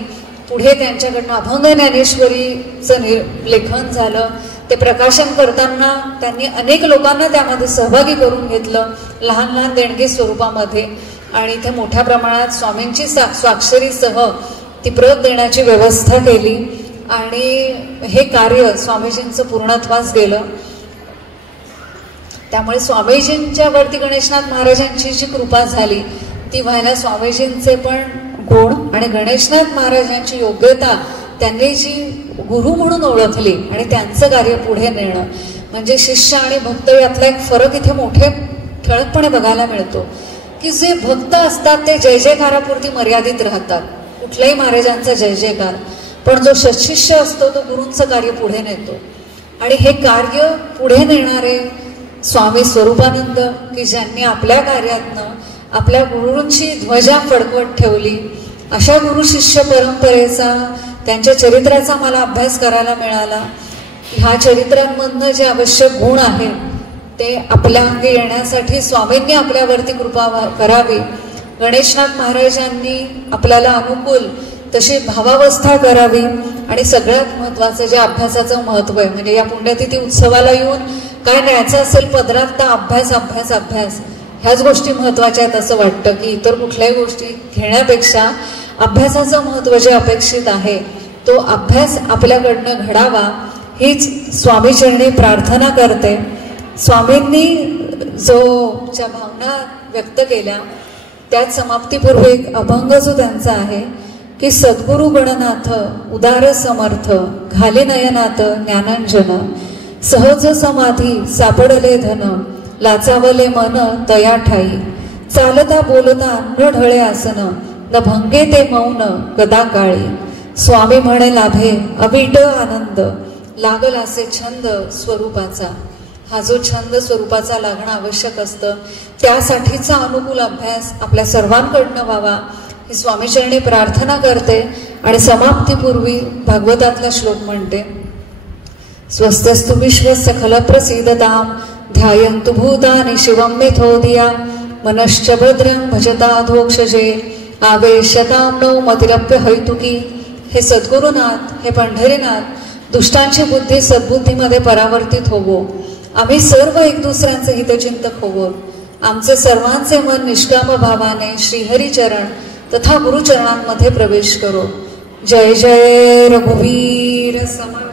पुढे त्यांच्याकडनं अभंग ज्ञानेश्वरीचं लेखन झालं. ते प्रकाशन करताना त्यांनी अनेक लोकांना त्यामध्ये सहभागी करून घेतलं लहान लहान देणगी स्वरूपामध्ये आणि इथे मोठ्या प्रमाणात स्वामींची स्वाक्षरीसह ती प्रत देण्याची व्यवस्था केली आणि हे कार्य स्वामीजींचं पूर्णत्वास गेलं. त्यामुळे स्वामीजींच्यावरती गणेशनाथ महाराजांची जी कृपा झाली ती व्हायला स्वामीजींचे पण गुण आणि गणेशनाथ महाराजांची योग्यता त्यांनी जी गुरु म्हणून ओळखली आणि त्यांचं कार्य पुढे नेणं म्हणजे शिष्य आणि भक्त यातला एक फरक इथे मोठे ठळकपणे बघायला मिळतो की जे भक्त असतात ते जय जयकारापुरती मर्यादित राहतात, कुठल्याही महाराजांचा जय जयकार, पण जो सत्शिष्य असतो तो गुरूंचं कार्य पुढे नेतो. आणि हे कार्य पुढे नेणारे स्वामी स्वरूपानंद की ज्यांनी आपल्या कार्यातनं आपल्या गुरूंची ध्वजा फडकवत ठेवली, अशा गुरु शिष्य परंपरेचा त्यांच्या चरित्राचा मला अभ्यास करायला मिळाला. ह्या चरित्रांमधनं जे आवश्यक गुण आहेत ते आपल्या अंगी येण्यासाठी स्वामींनी आपल्यावरती कृपा करावी, गणेशनाथ महाराजांनी आपल्याला अनुकूल तशी भावावस्था करावी आणि सगळ्यात महत्त्वाचं जे अभ्यासाचं महत्त्व आहे म्हणजे या पुण्यतिथी उत्सवाला येऊन काय न्यायचं असेल पदरात तर अभ्यास अभ्यास अभ्यास ह्याच गोष्टी महत्त्वाच्या आहेत असं वाटतं की इतर कुठल्याही गोष्टी घेण्यापेक्षा अभ्यासाचं महत्त्व जे अपेक्षित आहे तो अभ्यास आपल्याकडनं घडावा हीच स्वामीचरणी प्रार्थना करते. स्वामींनी ज्या भावना व्यक्त केल्या त्यात समाप्तीपूर्वी एक अभंग जो त्यांचा आहे की सद्गुरु गणनाथ उदार समर्थ घाले नयनात ज्ञानांजन सहज समाधी सापडले धन लाचावले मन तया ठाई चालता बोलता न ढळे आसन न भंगे ते मौन गदा काळी स्वामी म्हणे लाभे अविट आनंद लागल असे छंद स्वरूपाचा. हा जो छंद स्वरूपाचा लागणं आवश्यक असतं त्यासाठीचा अनुकूल अभ्यास आपल्या सर्वांकडनं व्हावा ही स्वामीचरणी प्रार्थना करते. आणि समाप्तीपूर्वी भागवतातला श्लोक म्हणते स्वस्तस्तु विश्वस्य खल प्रसीदताम ध्यायन्तु भूतानि शिवं मिथोदिया मनश्च भद्रं भजताधोक्षजे आवेशतां नो मतिरप्य हैतुकी. हे सद्गुरुनाथ, हे पंढरीनाथ, दुष्टांची बुद्धी सद्बुद्धीमध्ये परावर्तित होवो. आम्ही सर्व एक दुसऱ्यांचे हितचिंतक होवो. आमचे सर्वांचे मन निष्काम भावाने श्रीहरिचरण तथा गुरुचरणांमध्ये प्रवेश करो. जय जय रघुवीर समर्थ.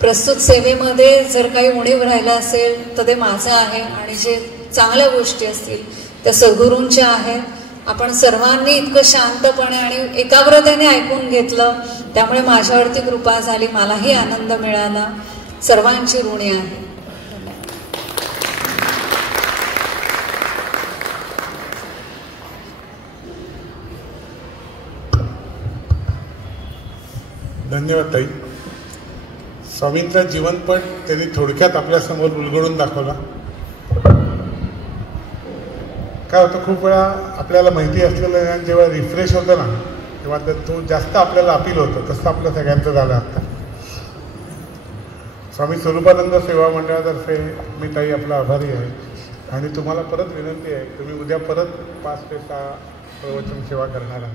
प्रस्तुत सेवेमध्ये जर काही उणीव राहिला असेल तर ते माझं आहे आणि जे चांगल्या गोष्टी असतील त्या सद्गुरूंच्या आहेत. आपण सर्वांनी इतकं शांतपणे आणि एकाग्रतेने ऐकून घेतलं त्यामुळे माझ्यावरती कृपा झाली, मलाही आनंद मिळाला. सर्वांची ऋणी आहे. धन्यवाद ताई. स्वामींचा जीवनपट त्यांनी थोडक्यात आपल्यासमोर उलगडून दाखवला. काय होतं खूप वेळा आपल्याला माहिती असलेलं ज्ञान जेव्हा रिफ्रेश होतं ना तेव्हा तो जास्त आपल्याला अपील होतं. तसं आपल्या सगळ्यांचं झालं आता. स्वामी स्वरूपानंद सेवा मंडळातर्फे मी ताई आपला आभारी आहे आणि तुम्हाला परत विनंती आहे तुम्ही उद्या परत 5 ते 6 प्रवचन सेवा करणार आहात.